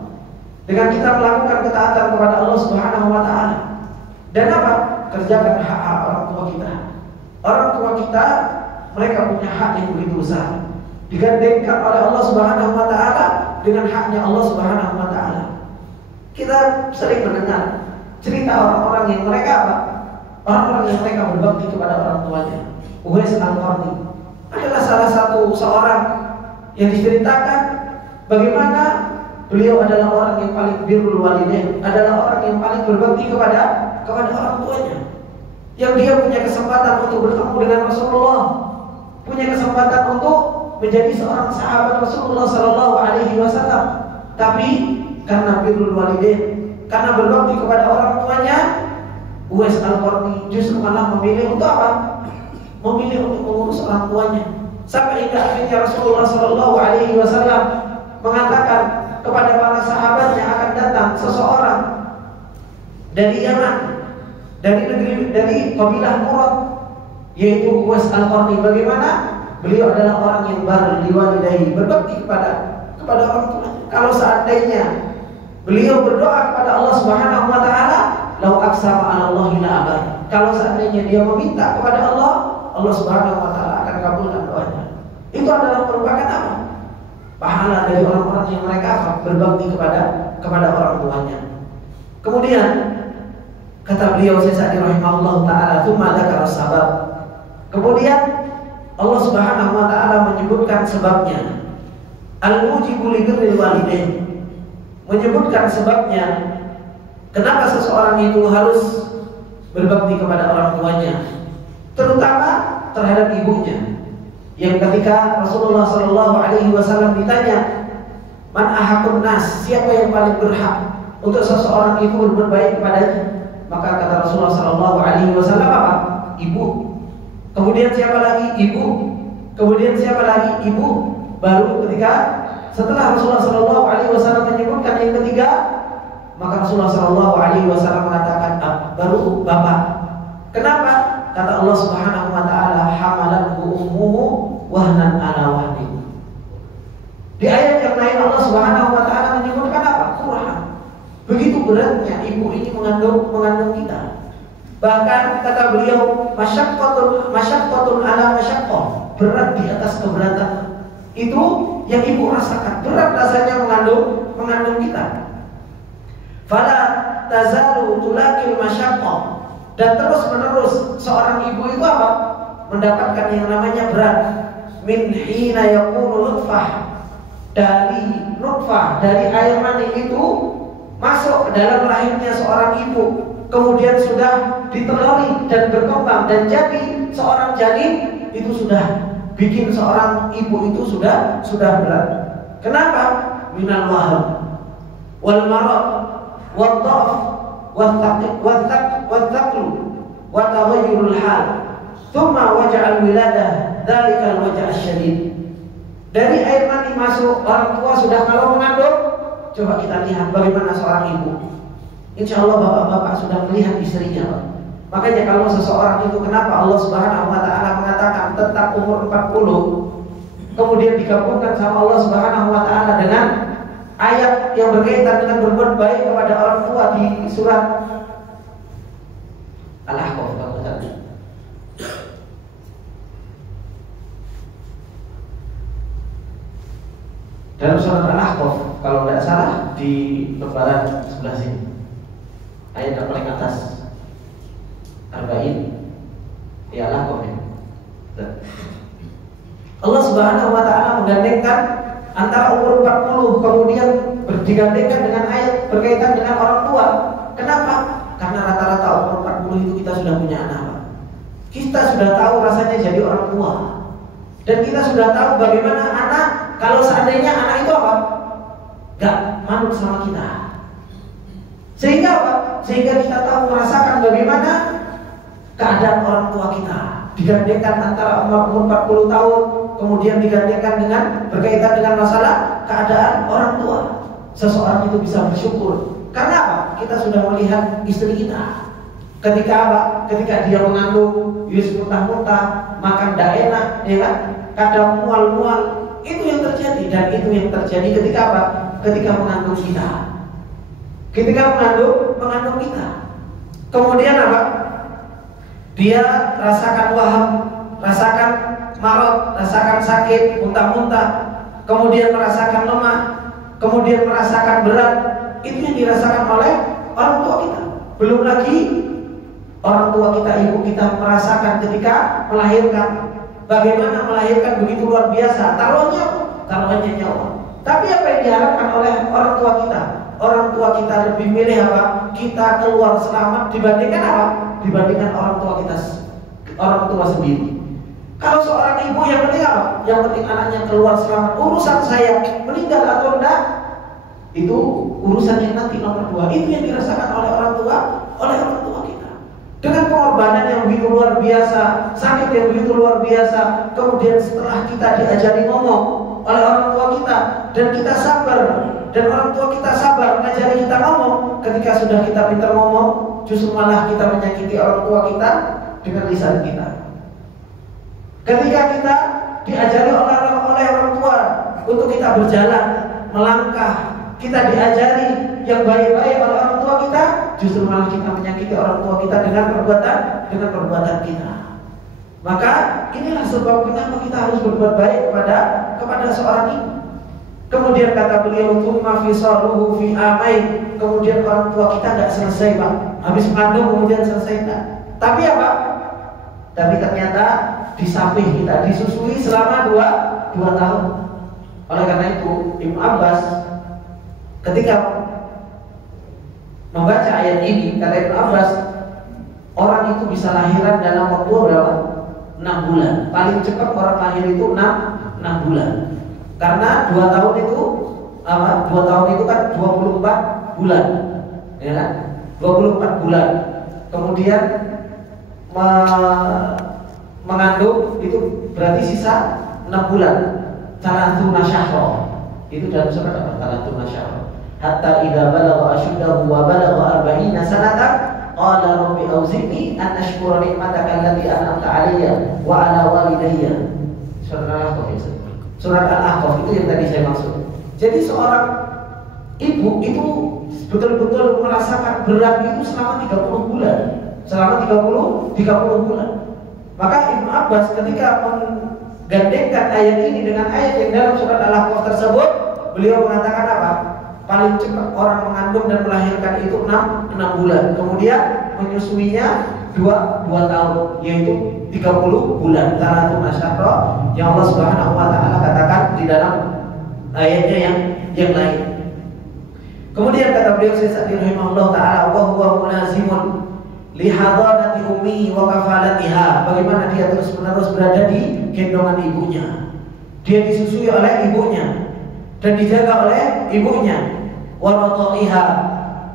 dengan kita melakukan ketaatan kepada Allah Subhanahu wa taala. Dan apa? Kerjakan hak-hak orang tua kita. Orang tua kita, mereka punya hak yang begitu besar, digandengkan oleh Allah Subhanahu wa taala dengan haknya Allah Subhanahu wa taala. Kita sering mendengar cerita orang-orang yang mereka apa? Orang-orang yang mereka berbakti kepada orang tuanya. Uwais Al-Qarni adalah salah satu seorang yang diceritakan bagaimana beliau adalah orang yang paling birrul walidain, adalah orang yang paling berbakti kepada orang tuanya. Yang dia punya kesempatan untuk bertemu dengan Rasulullah, punya kesempatan untuk menjadi seorang sahabat Rasulullah Sallallahu Alaihi Wasallam, tapi karena birrul walidain, karena berbakti kepada orang tuanya, Uwais Al-Qarni justru malah memilih untuk apa? Memilih untuk mengurus orang tuanya. Sampai hingga akhirnya Rasulullah Sallallahu Alaihi Wasallam mengatakan kepada para sahabat yang akan datang seseorang dari Yaman, dari kabilah Murad, yaitu Uwais Al-Qarni. Bagaimana beliau adalah orang yang berliwalidahi, berbakti kepada orang tua. Kalau seandainya beliau berdoa kepada Allah Subhanahu wa taala, lau aqsama 'ala Allahi la abar. Kalau seandainya dia meminta kepada Allah, Allah Subhanahu wa taala akan kabulkan doanya. Itu adalah merupakan apa? Pahala dari orang-orang yang mereka berbakti kepada orang tuanya. Kemudian kata beliau Sa'di rahimahullah taala, "Tsumma dzakara sabab." Kemudian Allah Subhanahu wa taala menyebutkan sebabnya. Al-mujibu li birril walidain. Menyebutkan sebabnya kenapa seseorang itu harus berbakti kepada orang tuanya, terutama terhadap ibunya. Yang ketika Rasulullah Sallallahu Alaihi Wasallam ditanya, man ahakun nas, siapa yang paling berhak untuk seseorang itu berbuat baik kepadanya, maka kata Rasulullah Sallallahu Alaihi Wasallam apa? Ibu. Kemudian siapa lagi? Ibu. Kemudian siapa lagi? Ibu. Baru ketika setelah Rasulullah Sallallahu Alaihi Wasallam menyebutkan yang ketiga, maka Rasulullah Sallallahu Alaihi Wasallam mengatakan baru bapak. Kenapa? Kata Allah Subhanahu wa taala, hamalathu ummuhu wahnan ala wahnin. Di ayat yang lain Allah Subhanahu wa taala menyebutkan apa? Kurhan. Begitu beratnya ibu ini mengandung kita. Bahkan kata beliau, masyaqqatun ala masyaqqah, berat di atas keberatan. Itu yang ibu rasakan, berat rasanya mengandung kita. Fala tazalu tulaqil masyaqqah. Dan terus menerus seorang ibu itu apa? Mendapatkan yang namanya berat. Min hina yakunu nutfah, dari nutfah, dari air mani itu masuk ke dalam rahimnya seorang ibu, kemudian sudah diteluri dan berkembang dan jadi seorang janin, itu sudah bikin seorang ibu itu sudah berat. Kenapa? Minal wahab wal marad wal dhaf والثقل وتغير الحال ثم وجع الولادة ذلك الوجع الشديد. Dari air mani masuk, orang tua sudah kalau mengandung, coba kita lihat bagaimana seorang ibu. Insya Allah bapak-bapak sudah melihat istrinya, Pak. Makanya kalau seseorang itu, kenapa Allah Subhanahu wa taala mengatakan tentang umur 40, kemudian digabungkan sama Allah Subhanahu wa taala dengan ayat yang berkaitan dengan berbuat baik kepada orang tua di surat Al-Ahqaf. Dalam surat Al-Ahqaf, kalau tidak salah di lembaran sebelah sini, ayat yang paling atas, Arba'in, ya Al-Ahqaf ya. Allah Subhanahu wa taala menggandengkan antara umur 40 kemudian digandengkan dengan ayat berkaitan dengan orang tua. Kenapa? Karena rata-rata umur 40 itu kita sudah punya anak. Kita sudah tahu rasanya jadi orang tua. Dan kita sudah tahu bagaimana anak kalau seandainya anak itu apa? Gak manut sama kita. Sehingga apa? Sehingga kita tahu merasakan bagaimana keadaan orang tua kita. Digandengkan antara umur 40 tahun, kemudian digandengkan dengan berkaitan dengan masalah keadaan orang tua. Seseorang itu bisa bersyukur. Karena apa? Kita sudah melihat istri kita. Ketika apa? Ketika dia mengandung, Yus muntah-muntah, makan tidak enak, ya kan? Kadang mual-mual. Itu yang terjadi, dan itu yang terjadi ketika apa? Ketika mengandung kita. Ketika mengandung kita. Kemudian apa? Dia rasakan waham, rasakan marot, rasakan sakit, muntah-muntah, kemudian merasakan lemah, kemudian merasakan berat. Itu yang dirasakan oleh orang tua kita. Belum lagi orang tua kita, ibu kita merasakan ketika melahirkan. Bagaimana melahirkan begitu luar biasa. Taruhannya nyawa. Tapi apa yang diharapkan oleh orang tua kita? Orang tua kita lebih milih apa? Kita keluar selamat dibandingkan apa? Dibandingkan orang tua sendiri. Kalau seorang ibu yang penting apa? Yang penting anaknya keluar selamat. Urusan saya meninggal atau enggak, itu urusan yang nanti nomor 2. Itu yang dirasakan oleh orang tua kita. Dengan pengorbanan yang begitu luar biasa, sakit yang begitu luar biasa, kemudian setelah kita diajari ngomong oleh orang tua kita dan kita sabar, dan orang tua kita sabar mengajari kita ngomong, ketika sudah kita pintar ngomong, justru malah kita menyakiti orang tua kita dengan lisan kita. Ketika kita diajari oleh orang tua untuk kita berjalan, melangkah, kita diajari yang baik-baik oleh orang tua kita, justru malah kita menyakiti orang tua kita dengan perbuatan kita. Maka inilah sebab kenapa kita harus berbuat baik kepada seorang ibu. Kemudian kata beliau, tsumma fisaluhu fi amain. Kemudian orang tua kita nggak selesai, Pak. Habis mengandung kemudian selesai enggak. Tapi apa? Tapi ternyata di samping kita disusui selama 2 tahun. Oleh karena itu Ibnu Abbas ketika membaca ayat ini, kata Ibnu Abbas, orang itu bisa lahiran dalam waktu berapa? 6 bulan. Paling cepat orang lahir itu 6 bulan. Karena 2 tahun itu apa? 2 tahun itu kan 24 bulan. Ya kan? 24 bulan. Kemudian mengandung itu berarti sisa 6 bulan. Talatuna syahra. Itu dalam surat apa? Talatuna syahra. Hatta idza balagha ashuddahu wa balagha 40 sanatan qala rabbi auzi'ni an ashkura ni'mataka allati an'amta 'alayya wa 'ala walidayya. Surat Al-Ahqaf itu. Surat Al-Ahqaf itu yang tadi saya maksud. Jadi seorang ibu itu betul-betul merasakan berat itu selama 30 bulan. Selama 30 bulan. Maka Ibnu Abbas ketika menggandengkan ayat ini dengan ayat yang dalam surat Al-Ahqaf tersebut, beliau mengatakan apa? Paling cepat orang mengandung dan melahirkan itu 6 bulan. Kemudian menyusuinya 2 tahun, yaitu 30 bulan. Talatun asyara yang Allah Subhanahu wa taala katakan di dalam ayatnya yang lain. Kemudian kata beliau Sa'di rahimahullah taala, wa huwa mulazimun li hadanati ummi wa kafalatiha. Bagaimana dia terus-menerus berada di gendongan ibunya. Dia disusui oleh ibunya dan dijaga oleh ibunya. Wa radaiha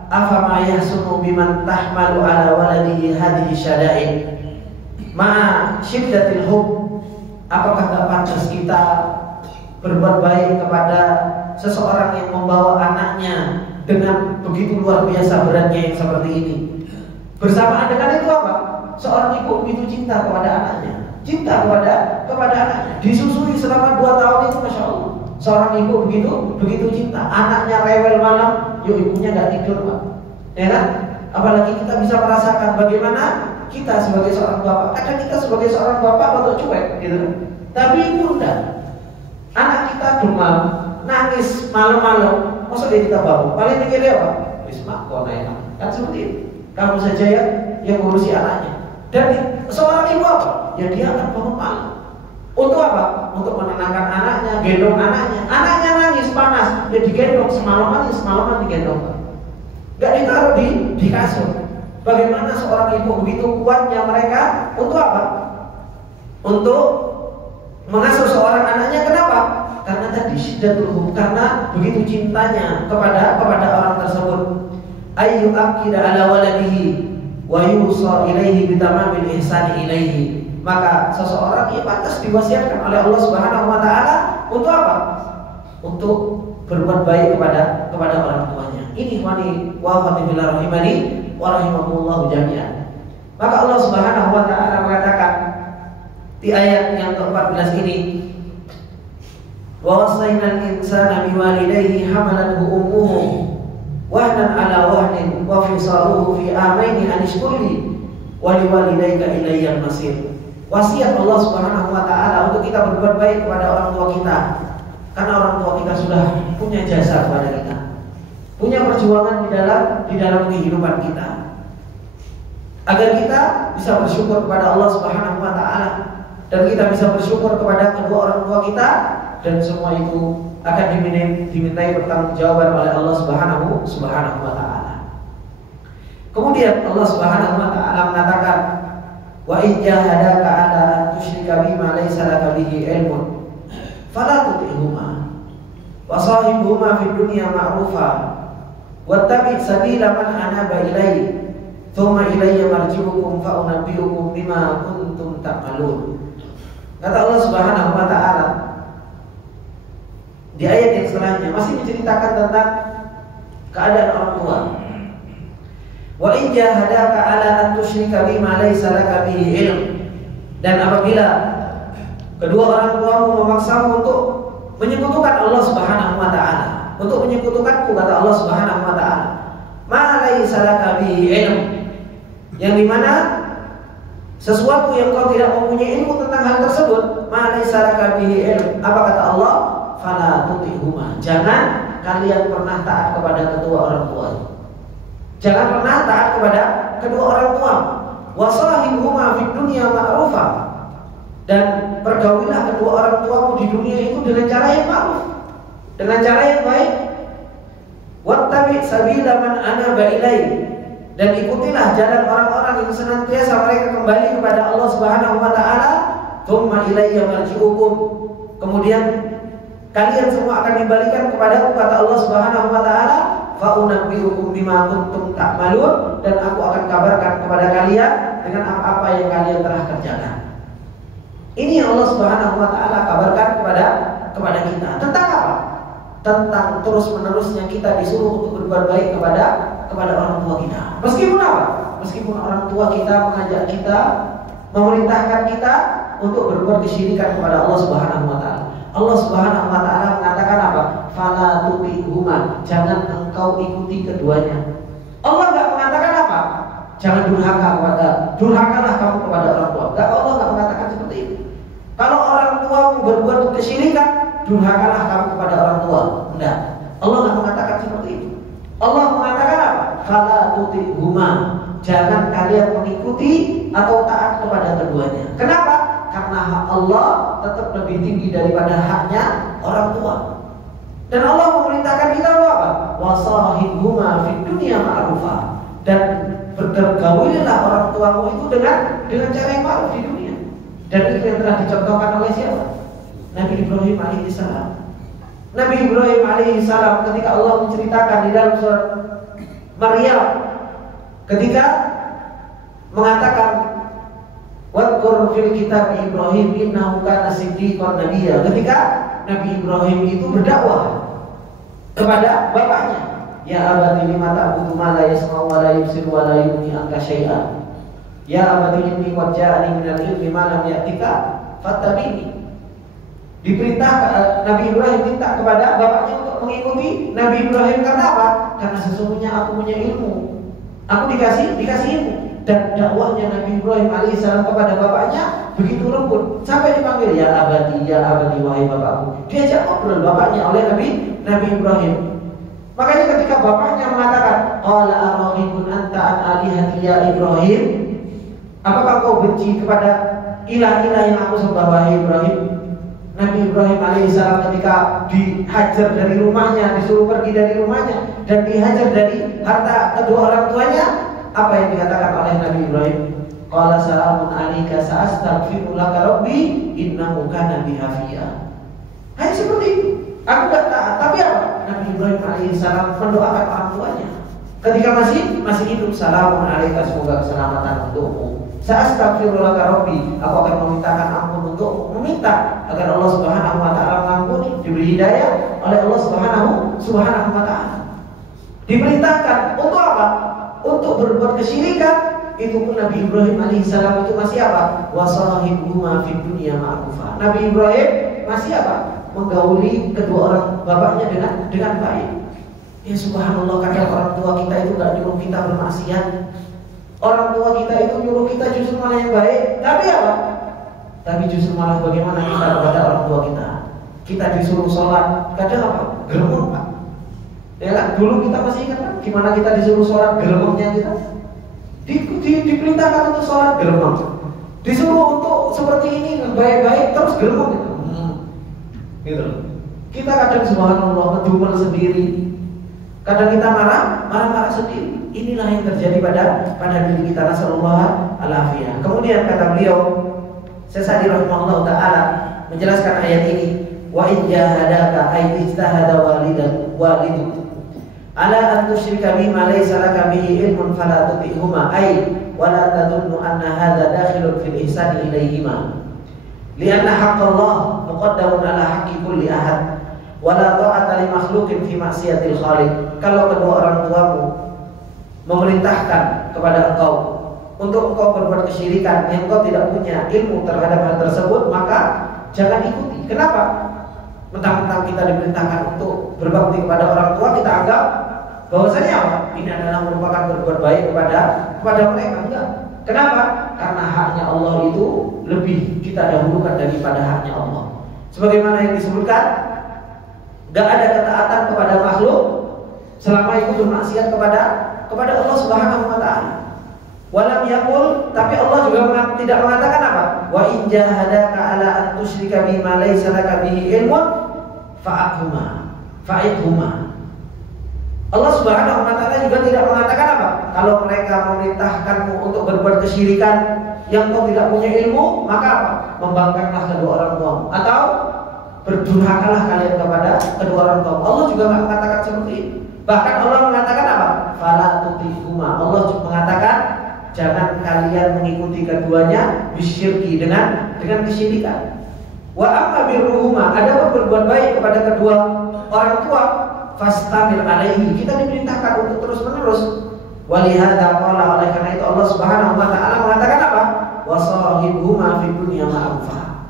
afama yahsunu biman tahmalu ala waladihi hadhihi syada'id ma syiddatil hub. Apakah tak pantas kita berbuat baik kepada seseorang yang membawa anaknya dengan begitu luar biasa beratnya yang seperti ini? Bersamaan dengan itu apa? Seorang ibu begitu cinta kepada anaknya, cinta kepada anaknya, disusui selama 2 tahun itu, masya Allah. Seorang ibu begitu cinta. Anaknya rewel malam, yuk ibunya nggak tidur, Pak. Ya kan? Apalagi kita bisa merasakan bagaimana kita sebagai seorang bapak. Kadang kita sebagai seorang bapak untuk cuek, gitu. Tapi ibu enggak. Anak kita demam, nangis malam-malam, maksudnya kita bangun. Paling mikirnya apa? Bismillah, kok naik. Kan seperti itu. Kamu saja yang ngurusi anaknya. Dan seorang ibu apa? Ya dia akan bangun malam. Untuk apa? Untuk menenangkan anaknya, gendong anaknya. Anaknya nangis panas, ya digendong semalaman digendong. Gak ditaruh di kasur. Bagaimana seorang ibu begitu kuatnya mereka untuk apa? Untuk mengasuh seorang anaknya. Kenapa? Karena tadi syiddatul hub, karena begitu cintanya kepada orang tersebut. Ayyu aqida ala waladihi wa yusa ilaihi bitamamil ihsani ilaihi. Maka seseorang yang pantas diwasiatkan oleh Allah Subhanahu wa taala untuk apa? Untuk berbuat baik kepada orang tuanya. Ini wani wa fatimillah rahimani wa rahimakumullah jami'an. Maka Allah Subhanahu wa taala mengatakan di ayat yang ke-14 ini, wa wasainal insana biwalidayhi hamalathu ummuhu wahnan ala wahnin wa fisaluhu fi amaini an ishkurli wa liwalidayka ilayyal masir. Wasiat Allah Subhanahu wa taala untuk kita berbuat baik kepada orang tua kita, karena orang tua kita sudah punya jasa kepada kita, punya perjuangan di dalam kehidupan kita, agar kita bisa bersyukur kepada Allah Subhanahu wa taala dan kita bisa bersyukur kepada kedua orang tua kita, dan semua itu akan dimintai pertanggungjawaban oleh Allah Subhanahu wa taala. Kemudian Allah Subhanahu wa taala mengatakan, wa in jahadaka ala an tusyrika bima laysa laka bihi ilmun fala tuti'huma wa sahibuhuma fid dunya ma'rufa wattabi' sabila man anaba ilayya thumma ilayya marji'ukum fa unabbi'ukum bima kuntum ta'malun. Kata Allah Subhanahu wa taala di ayat yang selanjutnya masih menceritakan tentang keadaan orang tua. Wa in jahadaka ala an tusyrika bima laysa laka bihi ilm, dan apabila kedua orang tuamu memaksamu untuk menyekutukan Allah Subhanahu wa taala, untuk menyekutukanku, kata Allah Subhanahu wa taala, ma laysa laka bihi ilm, yang dimana sesuatu yang kau tidak mempunyai ilmu tentang hal tersebut, ma laysa laka bihi ilm, apa kata Allah? Fala tuti'huma, jangan kalian pernah taat kepada kedua orang tua. Jangan pernah taat kepada kedua orang tua. Wa sahibuhuma fid dunya ma'rufa, dan pergaulilah kedua orang tuamu di dunia itu dengan cara yang ma'ruf, dengan cara yang baik. Wattabi' sabila man anaba ilaihi, dan ikutilah jalan orang-orang yang senantiasa mereka kembali kepada Allah Subhanahu wa taala. Tsumma ilayya marji'ukum, kemudian kalian semua akan dibalikan kepada kata Allah Subhanahu wa taala, fa unabbi'ukum bima kuntum ta'malun, dan aku akan kabarkan kepada kalian dengan apa-apa yang kalian telah kerjakan. Ini Allah Subhanahu wa taala kabarkan kepada kita tentang apa? Tentang terus-menerusnya kita disuruh untuk berbuat baik kepada orang tua kita. Meskipun apa? Meskipun orang tua kita mengajak kita, memerintahkan kita untuk berbuat kesyirikan kepada Allah Subhanahu wa taala. Allah Subhanahu wa taala mengatakan apa? Fala tuti'huma, jangan engkau ikuti keduanya. Allah enggak mengatakan apa? Jangan durhakalah kamu kepada orang tua. Allah enggak mengatakan seperti itu. Kalau orang tuamu berbuat kesyirikan, durhakalah kamu kepada orang tua. Enggak. Allah enggak mengatakan seperti itu. Allah mengatakan apa? Fala tuti'huma, jangan kalian mengikuti atau taat kepada keduanya. Kenapa? Karena hak Allah tetap lebih tinggi daripada haknya orang tua. Dan Allah memerintahkan kita apa? Wasahibhuma fid dunya ma'rufa, dan bergaulilah orang tuamu itu dengan cara yang ma'ruf di dunia. Dan itu yang telah dicontohkan oleh siapa? Nabi Ibrahim alaihissalam. Nabi Ibrahim alaihissalam ketika Allah menceritakan di dalam surat Maryam, ketika mengatakan wadkur fil kitab Ibrahim innahu kana siddiqan nabiyya, ketika Nabi Ibrahim itu berdakwah kepada bapaknya, ya abadi lima ta'budu ma la yasma'u wa la yubsiru wa la yughni anka syai'an, ya abadi inni qad ja'ani minal ilmi ma lam ya'tika fattabi'ni. Diperintah Nabi Ibrahim minta kepada bapaknya untuk mengikuti Nabi Ibrahim karena apa? Karena sesungguhnya aku punya ilmu, aku dikasih ilmu. Dan dakwahnya Nabi Ibrahim alaihissalam kepada bapaknya begitu lembut sampai dipanggil ya abadi wahai bapakku. Diajak ngobrol bapaknya oleh Nabi Ibrahim. Makanya ketika bapaknya mengatakan qala araghibun anta an alihati ya Ibrahim, apakah kau benci kepada ilah-ilah yang aku sembah wahai Ibrahim? Nabi Ibrahim alaihissalam ketika dihajar dari rumahnya, disuruh pergi dari rumahnya, dan dihajar dari harta kedua orang tuanya, apa yang dikatakan oleh Nabi Ibrahim? Qala salamun alayka sa'astaghfiru laka rabbi innahu kana bi hafiya. Hanya seperti itu. Aku nggak taat, tapi apa? Nabi Ibrahim alaihissalam mendoakan orang tuanya. Ketika masih hidup, Assalamualaikum, semoga keselamatan untukmu. Sa'astaghfirulaka Rabbi, aku akan memintakan ampun untukmu, meminta agar Allah Subhanahu wa taala mengampuni, diberi hidayah oleh Allah Subhanahu wa taala. Diperintahkan untuk apa? Untuk berbuat kesyirikan. Itu pun Nabi Ibrahim alaihissalam itu masih apa? Wasahibhuma fid dunya ma'rufa. Nabi Ibrahim masih apa? Menggauli kedua orang bapaknya dengan baik. Ya subhanallah, kadang orang tua kita itu nggak nyuruh kita bermaksiat. Orang tua kita itu nyuruh kita justru malah yang baik. Tapi apa? Tapi justru malah bagaimana kita kepada orang tua kita. Kita disuruh sholat, kadang apa? Geremuk Pak. Ya kan? Dulu kita masih ingat kan? Gimana kita disuruh sholat, geremuknya kita. Diperintahkan untuk sholat, geremuk. Disuruh untuk seperti ini, baik-baik, terus geremuk gitu. Gitu. Kita kadang subhanallah ngedumel sendiri. Kadang kita marah sendiri. Inilah yang terjadi pada diri kita. Nasallallahu alaihi. Kemudian kata beliau, Sesadi rahimahullah taala menjelaskan ayat ini, wa in jahadaka ay ijtahada waliduk ala an tusyrika bima laysa laka bihi ilmun fala tuti'huma ay wa la tadunnu anna hadha dakhilun fil ihsani ilayhima lianna haqqallah muqaddamun ala haqqi kulli ahad wala ta'ata li makhluqin fi maksiatil khaliq. Kalau kedua orang tuamu memerintahkan kepada engkau untuk engkau berbuat kesyirikan yang engkau tidak punya ilmu terhadap hal tersebut, maka jangan ikuti. Kenapa? Mentang-mentang kita diperintahkan untuk berbakti kepada orang tua, kita anggap bahwasanya apa? Ini adalah merupakan berbuat baik kepada mereka. Enggak. Kenapa? Karena haknya Allah itu lebih kita dahulukan daripada haknya Allah. Sebagaimana yang disebutkan, gak ada ketaatan kepada makhluk selama itu bermaksiat kepada Allah Subhanahu wa taala. Walam yaqul, tapi Allah juga tidak mengatakan apa? Wa in jahadaka ala an tusyrika bima laysa laka bihi ilmun fa'idhuma. Allah Subhanahu wa taala juga tidak mengatakan apa? Kalau mereka memerintahkanmu untuk berbuat kesyirikan yang kau tidak punya ilmu, maka apa? Membangkanglah kedua orang tuamu atau berdurhakalah kalian kepada kedua orang tua. Allah juga tidak mengatakan seperti itu. Bahkan Allah mengatakan apa? Fala tutihuma. Allah mengatakan jangan kalian mengikuti keduanya bisyirki dengan kesyirikan. Wa amma birruhuma, adapun berbuat baik kepada kedua orang tua, fastamir alaihi, kita diperintahkan untuk terus-menerus. Walihada qala, oleh karena itu Allah Subhanahu wa taala mengatakan apa? Wasahibhuma fid dunya ma'rufa.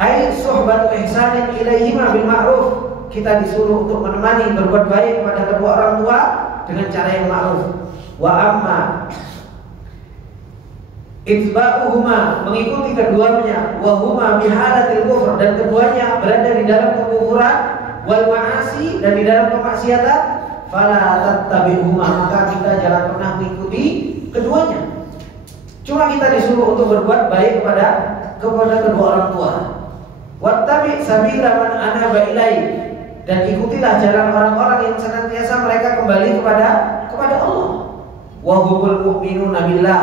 Ai suhbatu ihsanin ilaihima bil ma'ruf. Kita disuruh untuk menemani berbuat baik kepada kedua orang tua dengan cara yang ma'ruf. Wa amma itba'uhuma, mengikuti keduanya, wa huma bihalatil kufr, dan keduanya berada di dalam kekufuran, wal ma'asi, dan di dalam kemaksiatan, fala tattabi'uhuma, maka kita jangan pernah mengikuti keduanya. Cuma kita disuruh untuk berbuat baik kepada kedua orang tua. Wattabi' sabila man anaba ilaihi, dan ikutilah jalan orang-orang yang senantiasa mereka kembali kepada Allah. Wa humul mu'minuna billah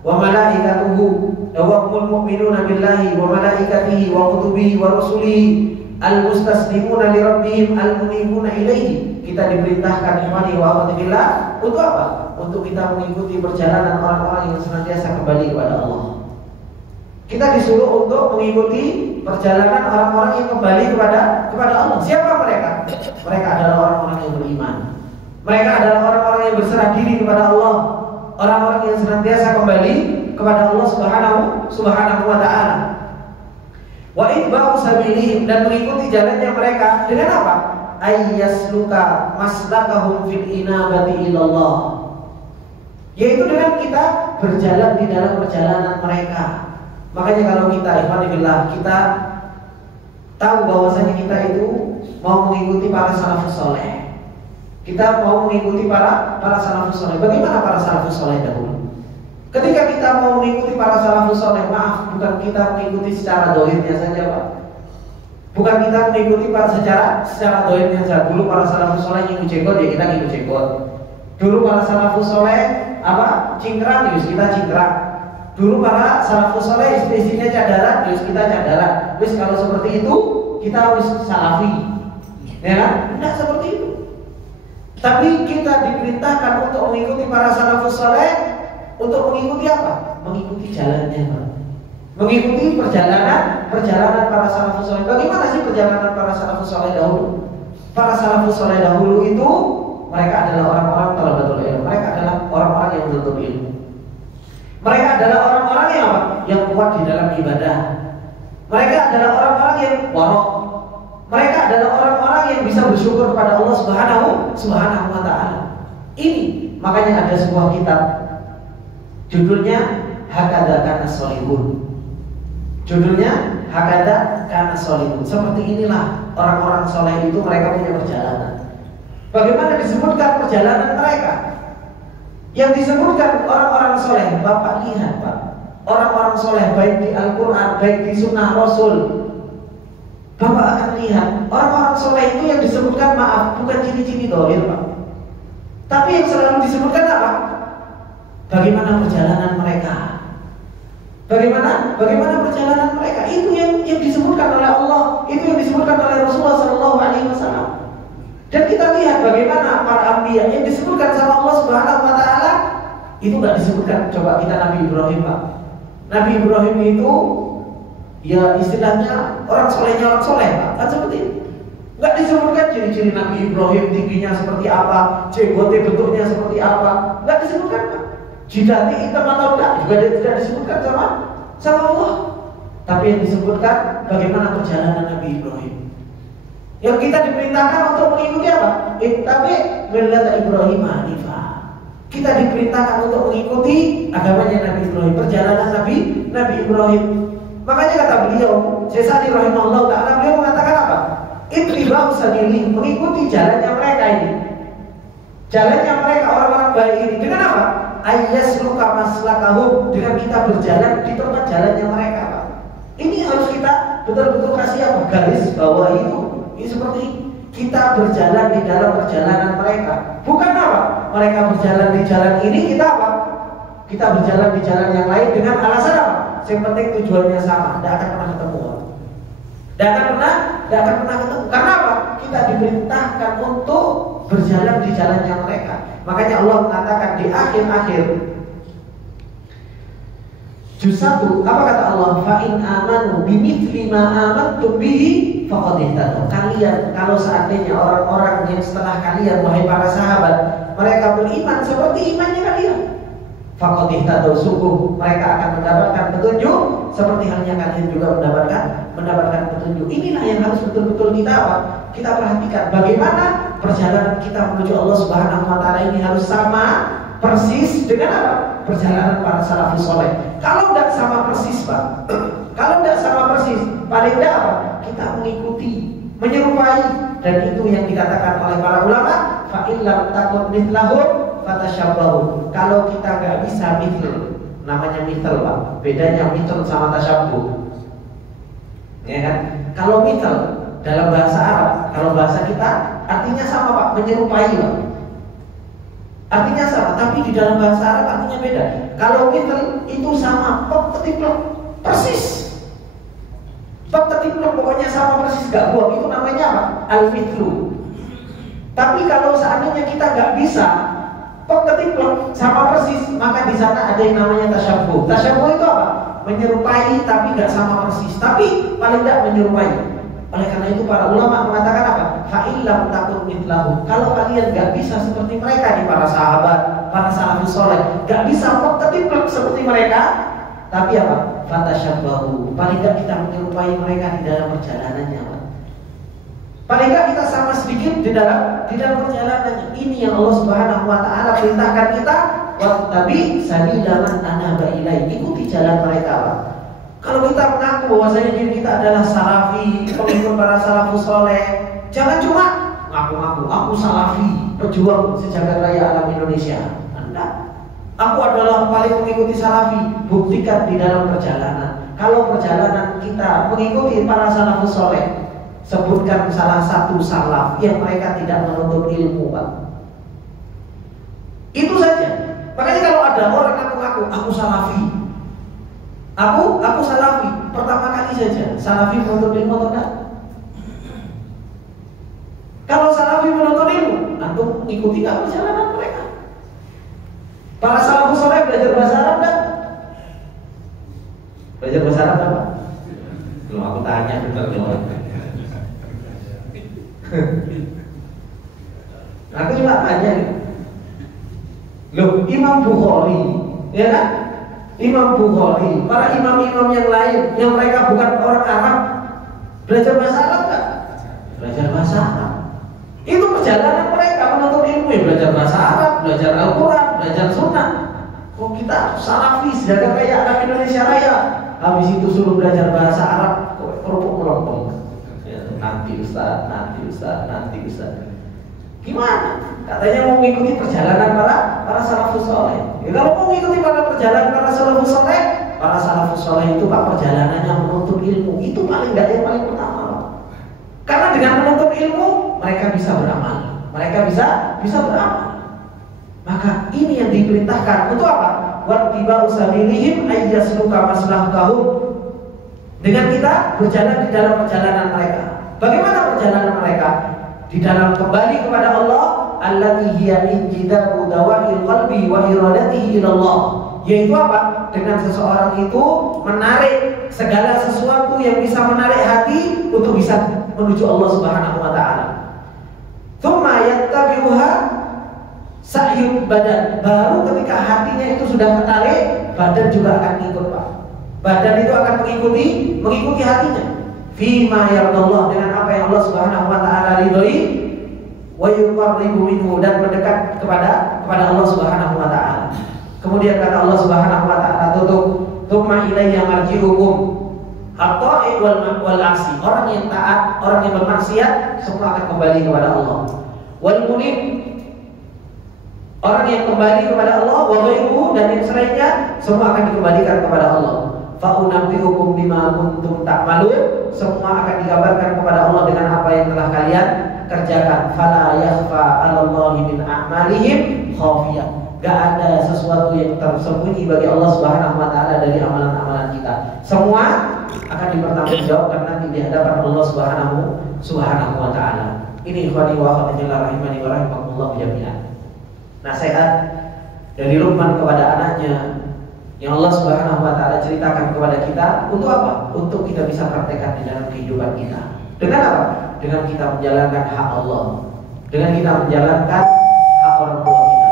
wa malaikatuhu, wa humul mu'minuna billahi wa malaikatihi wa kutubihi wa rusulihi al-mustaslimuna li rabbihim al-munibuna ilaihi. Kita diperintahkan imani wa amanillah untuk apa? Untuk kita mengikuti perjalanan orang-orang yang senantiasa kembali kepada Allah. Kita disuruh untuk mengikuti perjalanan orang-orang yang kembali kepada Allah. Siapa mereka? Mereka adalah orang-orang yang beriman. Mereka adalah orang-orang yang berserah diri kepada Allah. Orang-orang yang senantiasa kembali kepada Allah Subhanahu wa taala. Wa itba'u sabilihim, dan mengikuti jalannya mereka dengan apa? Ayyasluka maslakahum fil inabati ilallah, yaitu dengan kita berjalan di dalam perjalanan mereka. Makanya kalau kita ikhwanillah, kita tahu bahwasanya kita itu mau mengikuti para salafus saleh. Kita mau mengikuti para salafus saleh. Bagaimana para salafus saleh dahulu? Ketika kita mau mengikuti para salafus saleh, maaf, bukan kita mengikuti secara dohirnya saja, Pak. Bukan kita mengikuti secara dohirnya saja. Dulu para salafus saleh yang jenggot, ya kita ngikut jenggot. Dulu para salafus saleh cingkrang, ya kita cingkrang. Dulu para salafus saleh istrinya cadaran, terus kita cadaran. wis kalau seperti itu kita harus salafi, ya kan? Tidak seperti itu. Tapi kita diperintahkan untuk mengikuti para salafus saleh, untuk mengikuti apa? Mengikuti jalannya, Pak. Mengikuti perjalanan para salafus saleh. Bagaimana sih perjalanan para salafus saleh dahulu? Para salafus saleh dahulu itu mereka adalah orang-orang talabatul ilmu. Mereka adalah orang-orang yang menuntut ilmu. Mereka adalah orang-orang yang apa? Yang kuat di dalam ibadah. Mereka adalah orang-orang yang warok. Mereka adalah orang-orang yang bisa bersyukur kepada Allah Subhanahu wa taala. Ini makanya ada sebuah kitab judulnya Hakada Kana Sholihun. Judulnya Hakada Kana Sholihun. Seperti inilah orang-orang soleh itu, mereka punya perjalanan. Bagaimana disebutkan perjalanan mereka? Yang disebutkan orang-orang soleh, Bapak lihat Pak, orang-orang soleh baik di Al-Quran, baik di Sunnah Rasul, Bapak akan lihat orang-orang soleh itu yang disebutkan, maaf, bukan ciri-ciri dohir Pak, tapi yang selalu disebutkan apa? Bagaimana perjalanan mereka? Bagaimana perjalanan mereka? Itu yang disebutkan oleh Allah, itu yang disebutkan oleh Rasulullah SAW. Dan kita lihat bagaimana para anbiya yang disebutkan sama Allah Subhanahu wa taala itu nggak disebutkan. Coba kita Nabi Ibrahim, Pak. Nabi Ibrahim itu ya istilahnya orang solehnya orang soleh, Pak. Kan seperti itu. Nggak disebutkan ciri-ciri Nabi Ibrahim, tingginya seperti apa, jenggotnya bentuknya seperti apa. Nggak disebutkan, Pak. Jidatnya hitam atau enggak juga tidak disebutkan sama Allah. Tapi yang disebutkan bagaimana perjalanan Nabi Ibrahim. Yang kita diperintahkan untuk mengikuti apa? Ittabi millata Ibrahim hanifah. Kita diperintahkan untuk mengikuti agamanya Nabi Ibrahim, perjalanan Nabi Ibrahim. Makanya kata beliau, Syekh Sa'di rahimahullah taala, beliau mengatakan apa? Ittiba'u sabili, mengikuti jalannya mereka ini. Jalannya mereka orang-orang baik ini dengan apa? Ayyasluka maslakahum, dengan kita berjalan di tempat jalannya mereka, Pak. Ini harus kita betul-betul kasih apa? Garis bawah itu. Ini seperti kita berjalan di dalam perjalanan mereka. Bukan apa? Mereka berjalan di jalan ini, kita apa? Kita berjalan di jalan yang lain dengan alasan apa? Yang penting tujuannya sama, tidak akan pernah ketemu. Tidak akan pernah ketemu. Karena apa? Kita diperintahkan untuk berjalan di jalannya mereka. Makanya Allah mengatakan di akhir-akhir juz 1, apa kata Allah? Fa in amanu bimithli ma amantum bihi faqad ihtadaw. Kalian kalau seandainya orang-orang yang setelah kalian, wahai para sahabat, mereka beriman seperti imannya kalian, faqad ihtadaw, sungguh mereka akan mendapatkan petunjuk seperti halnya kalian juga mendapatkan petunjuk. Inilah yang harus betul-betul kita perhatikan. Bagaimana perjalanan kita menuju Allah Subhanahu wa taala ini harus sama persis dengan apa? Perjalanan para salafus saleh. Kalau tidak sama persis, Pak, kalau tidak sama persis, paling tidak apa? Kita mengikuti, menyerupai, dan itu yang dikatakan oleh para ulama, fa illam takun mithlahum fatashabbahu. Kalau kita nggak bisa mithl, namanya mithl, Pak. Bedanya mithl sama tasyabbuh. Ya kan? Kalau mithl dalam bahasa Arab, kalau bahasa kita artinya sama, Pak, menyerupai, Pak. Artinya sama, tapi di dalam bahasa Arab artinya beda. Kalau mithl itu sama, ketiplok, persis. Ketiplok pokoknya sama persis, gak buang. Itu namanya apa? Al-mithlu. Tapi kalau seandainya kita gak bisa ketiplok sama persis, maka di sana ada yang namanya tasyabbuh. Tasyabbuh itu apa? Menyerupai tapi gak sama persis, tapi paling gak menyerupai. Oleh karena itu para ulama mengatakan apa? Fa'illam takun mithlahum. Kalau kalian gak bisa seperti mereka nih, para sahabat, para salafus saleh, gak bisa ketiplok seperti mereka, tapi apa? Fatashabbahu. Paling gak kita menyerupai mereka di dalam perjalanannya, Pak. Paling gak kita sama sedikit di dalam perjalanannya. Ini yang Allah Subhanahu wa taala perintahkan kita, wattabi sabila man anaba ilaihi. Ikuti jalan mereka, Pak. Kalau kita mengaku bahwasanya diri kita adalah salafi, pengikut para salafus saleh, jangan cuma ngaku-ngaku aku salafi, pejuang sejagat raya alam Indonesia. Anda, aku adalah paling mengikuti salafi. Buktikan di dalam perjalanan. Kalau perjalanan kita mengikuti para salafus saleh, sebutkan salah satu salaf yang mereka tidak menuntut ilmu, Pak. Itu saja. Makanya kalau ada orang ngaku-ngaku aku salafi, Aku salafi, pertama kali saja. Salafi menuntut ilmu atau enggak? Kalau salafi menuntut ilmu, antum ikuti nggak perjalanan mereka? Para salafus saleh belajar bahasa Arab enggak? Belajar bahasa Arab apa? Belum, aku tanya benar loh. Aku cuma tanya gitu. Loh, Imam Bukhari, ya kan? Imam Bukhari, para imam-imam yang lain yang mereka bukan orang Arab, belajar bahasa Arab enggak? Belajar bahasa Arab. Itu perjalanan mereka menuntut ilmu, ya belajar bahasa Arab, belajar Al-Quran, belajar Sunnah. Kok kita salafis, jaga kayak anak Indonesia Raya, habis itu suruh belajar bahasa Arab, kok kerupuk melompong. Ya, nanti Ustaz. Gimana? Katanya mau mengikuti perjalanan para salafus saleh. Ya, kalau mau mengikuti perjalanan para salafus saleh itu Pak, perjalanannya menuntut ilmu. Itu paling enggak yang paling pertama. Karena dengan menuntut ilmu mereka bisa beramal. Mereka bisa beramal. Maka ini yang diperintahkan untuk apa? Wattiba'u sabilihim ayyasluka maslahahum. Dengan kita berjalan di dalam perjalanan mereka. Bagaimana perjalanan mereka? Di dalam kembali kepada Allah, allati hiya injidabu dawa'il qalbi wa iradatihi ila Allah. Yaitu apa? Dengan seseorang itu menarik segala sesuatu yang bisa menarik hati untuk bisa menuju Allah Subhanahu wa taala. Tsumma yattabi'uha sa'yul badan. Baru ketika hatinya itu sudah tertarik, badan juga akan ikut, Pak. Badan itu akan mengikuti hatinya. Fima yardallah, dengan apa yang Allah Subhanahu wa taala ridhoi, wa yuqarribu minhu, dan mendekat kepada Allah Subhanahu wa taala. Kemudian kata Allah Subhanahu wa taala, tsumma ilayya marji'ukum at-ta'i wal 'asi. Orang yang taat, orang yang bermaksiat semua akan kembali kepada Allah. Wal munib, orang yang kembali kepada Allah, wa ghairuhu, dan yang selainnya semua akan dikembalikan kepada Allah. Fa unabbi'ukum bima kuntum ta'malun, semua akan dikabarkan kepada Allah dengan apa yang telah kalian kerjakan. Fala yakhfa 'alallahi min a'malihim khafiyah. Gak ada sesuatu yang tersembunyi bagi Allah Subhanahu wa taala dari amalan-amalan kita. Semua akan dipertanggungjawabkan nanti di hadapan Allah Subhanahu wa taala. Ini ikhwani wa akhwati rahimani wa rahimakumullah jami'an. Nasihat dari Luqman kepada anaknya yang Allah Subhanahu wa taala ceritakan kepada kita untuk apa? Untuk kita bisa praktekkan di dalam kehidupan kita. Dengan apa? Dengan kita menjalankan hak Allah. Dengan kita menjalankan hak orang tua kita.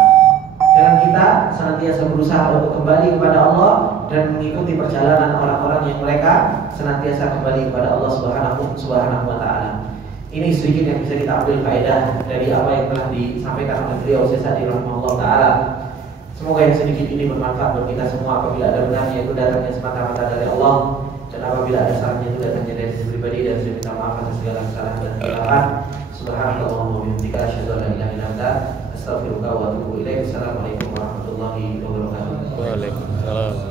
Dengan kita senantiasa berusaha untuk kembali kepada Allah dan mengikuti perjalanan orang-orang yang mereka senantiasa kembali kepada Allah Subhanahu wa taala. Ini sedikit yang bisa kita ambil faedah dari apa yang telah disampaikan oleh beliau Syekh Sa'di rahimahullah taala. Semoga yang sedikit ini bermanfaat bagi kita semua. Apabila ada benarnya itu datangnya semata-mata dari Allah, dan apabila ada salahnya itu datangnya dari diri pribadi, dan saya minta maaf atas segala kesalahan dan kesalahan. Subhanallahumma wa bihamdika asyhadu an la ilaha illa anta astaghfiruka wa atubu ilaik. Assalamualaikum warahmatullahi wabarakatuh. Waalaikumsalam.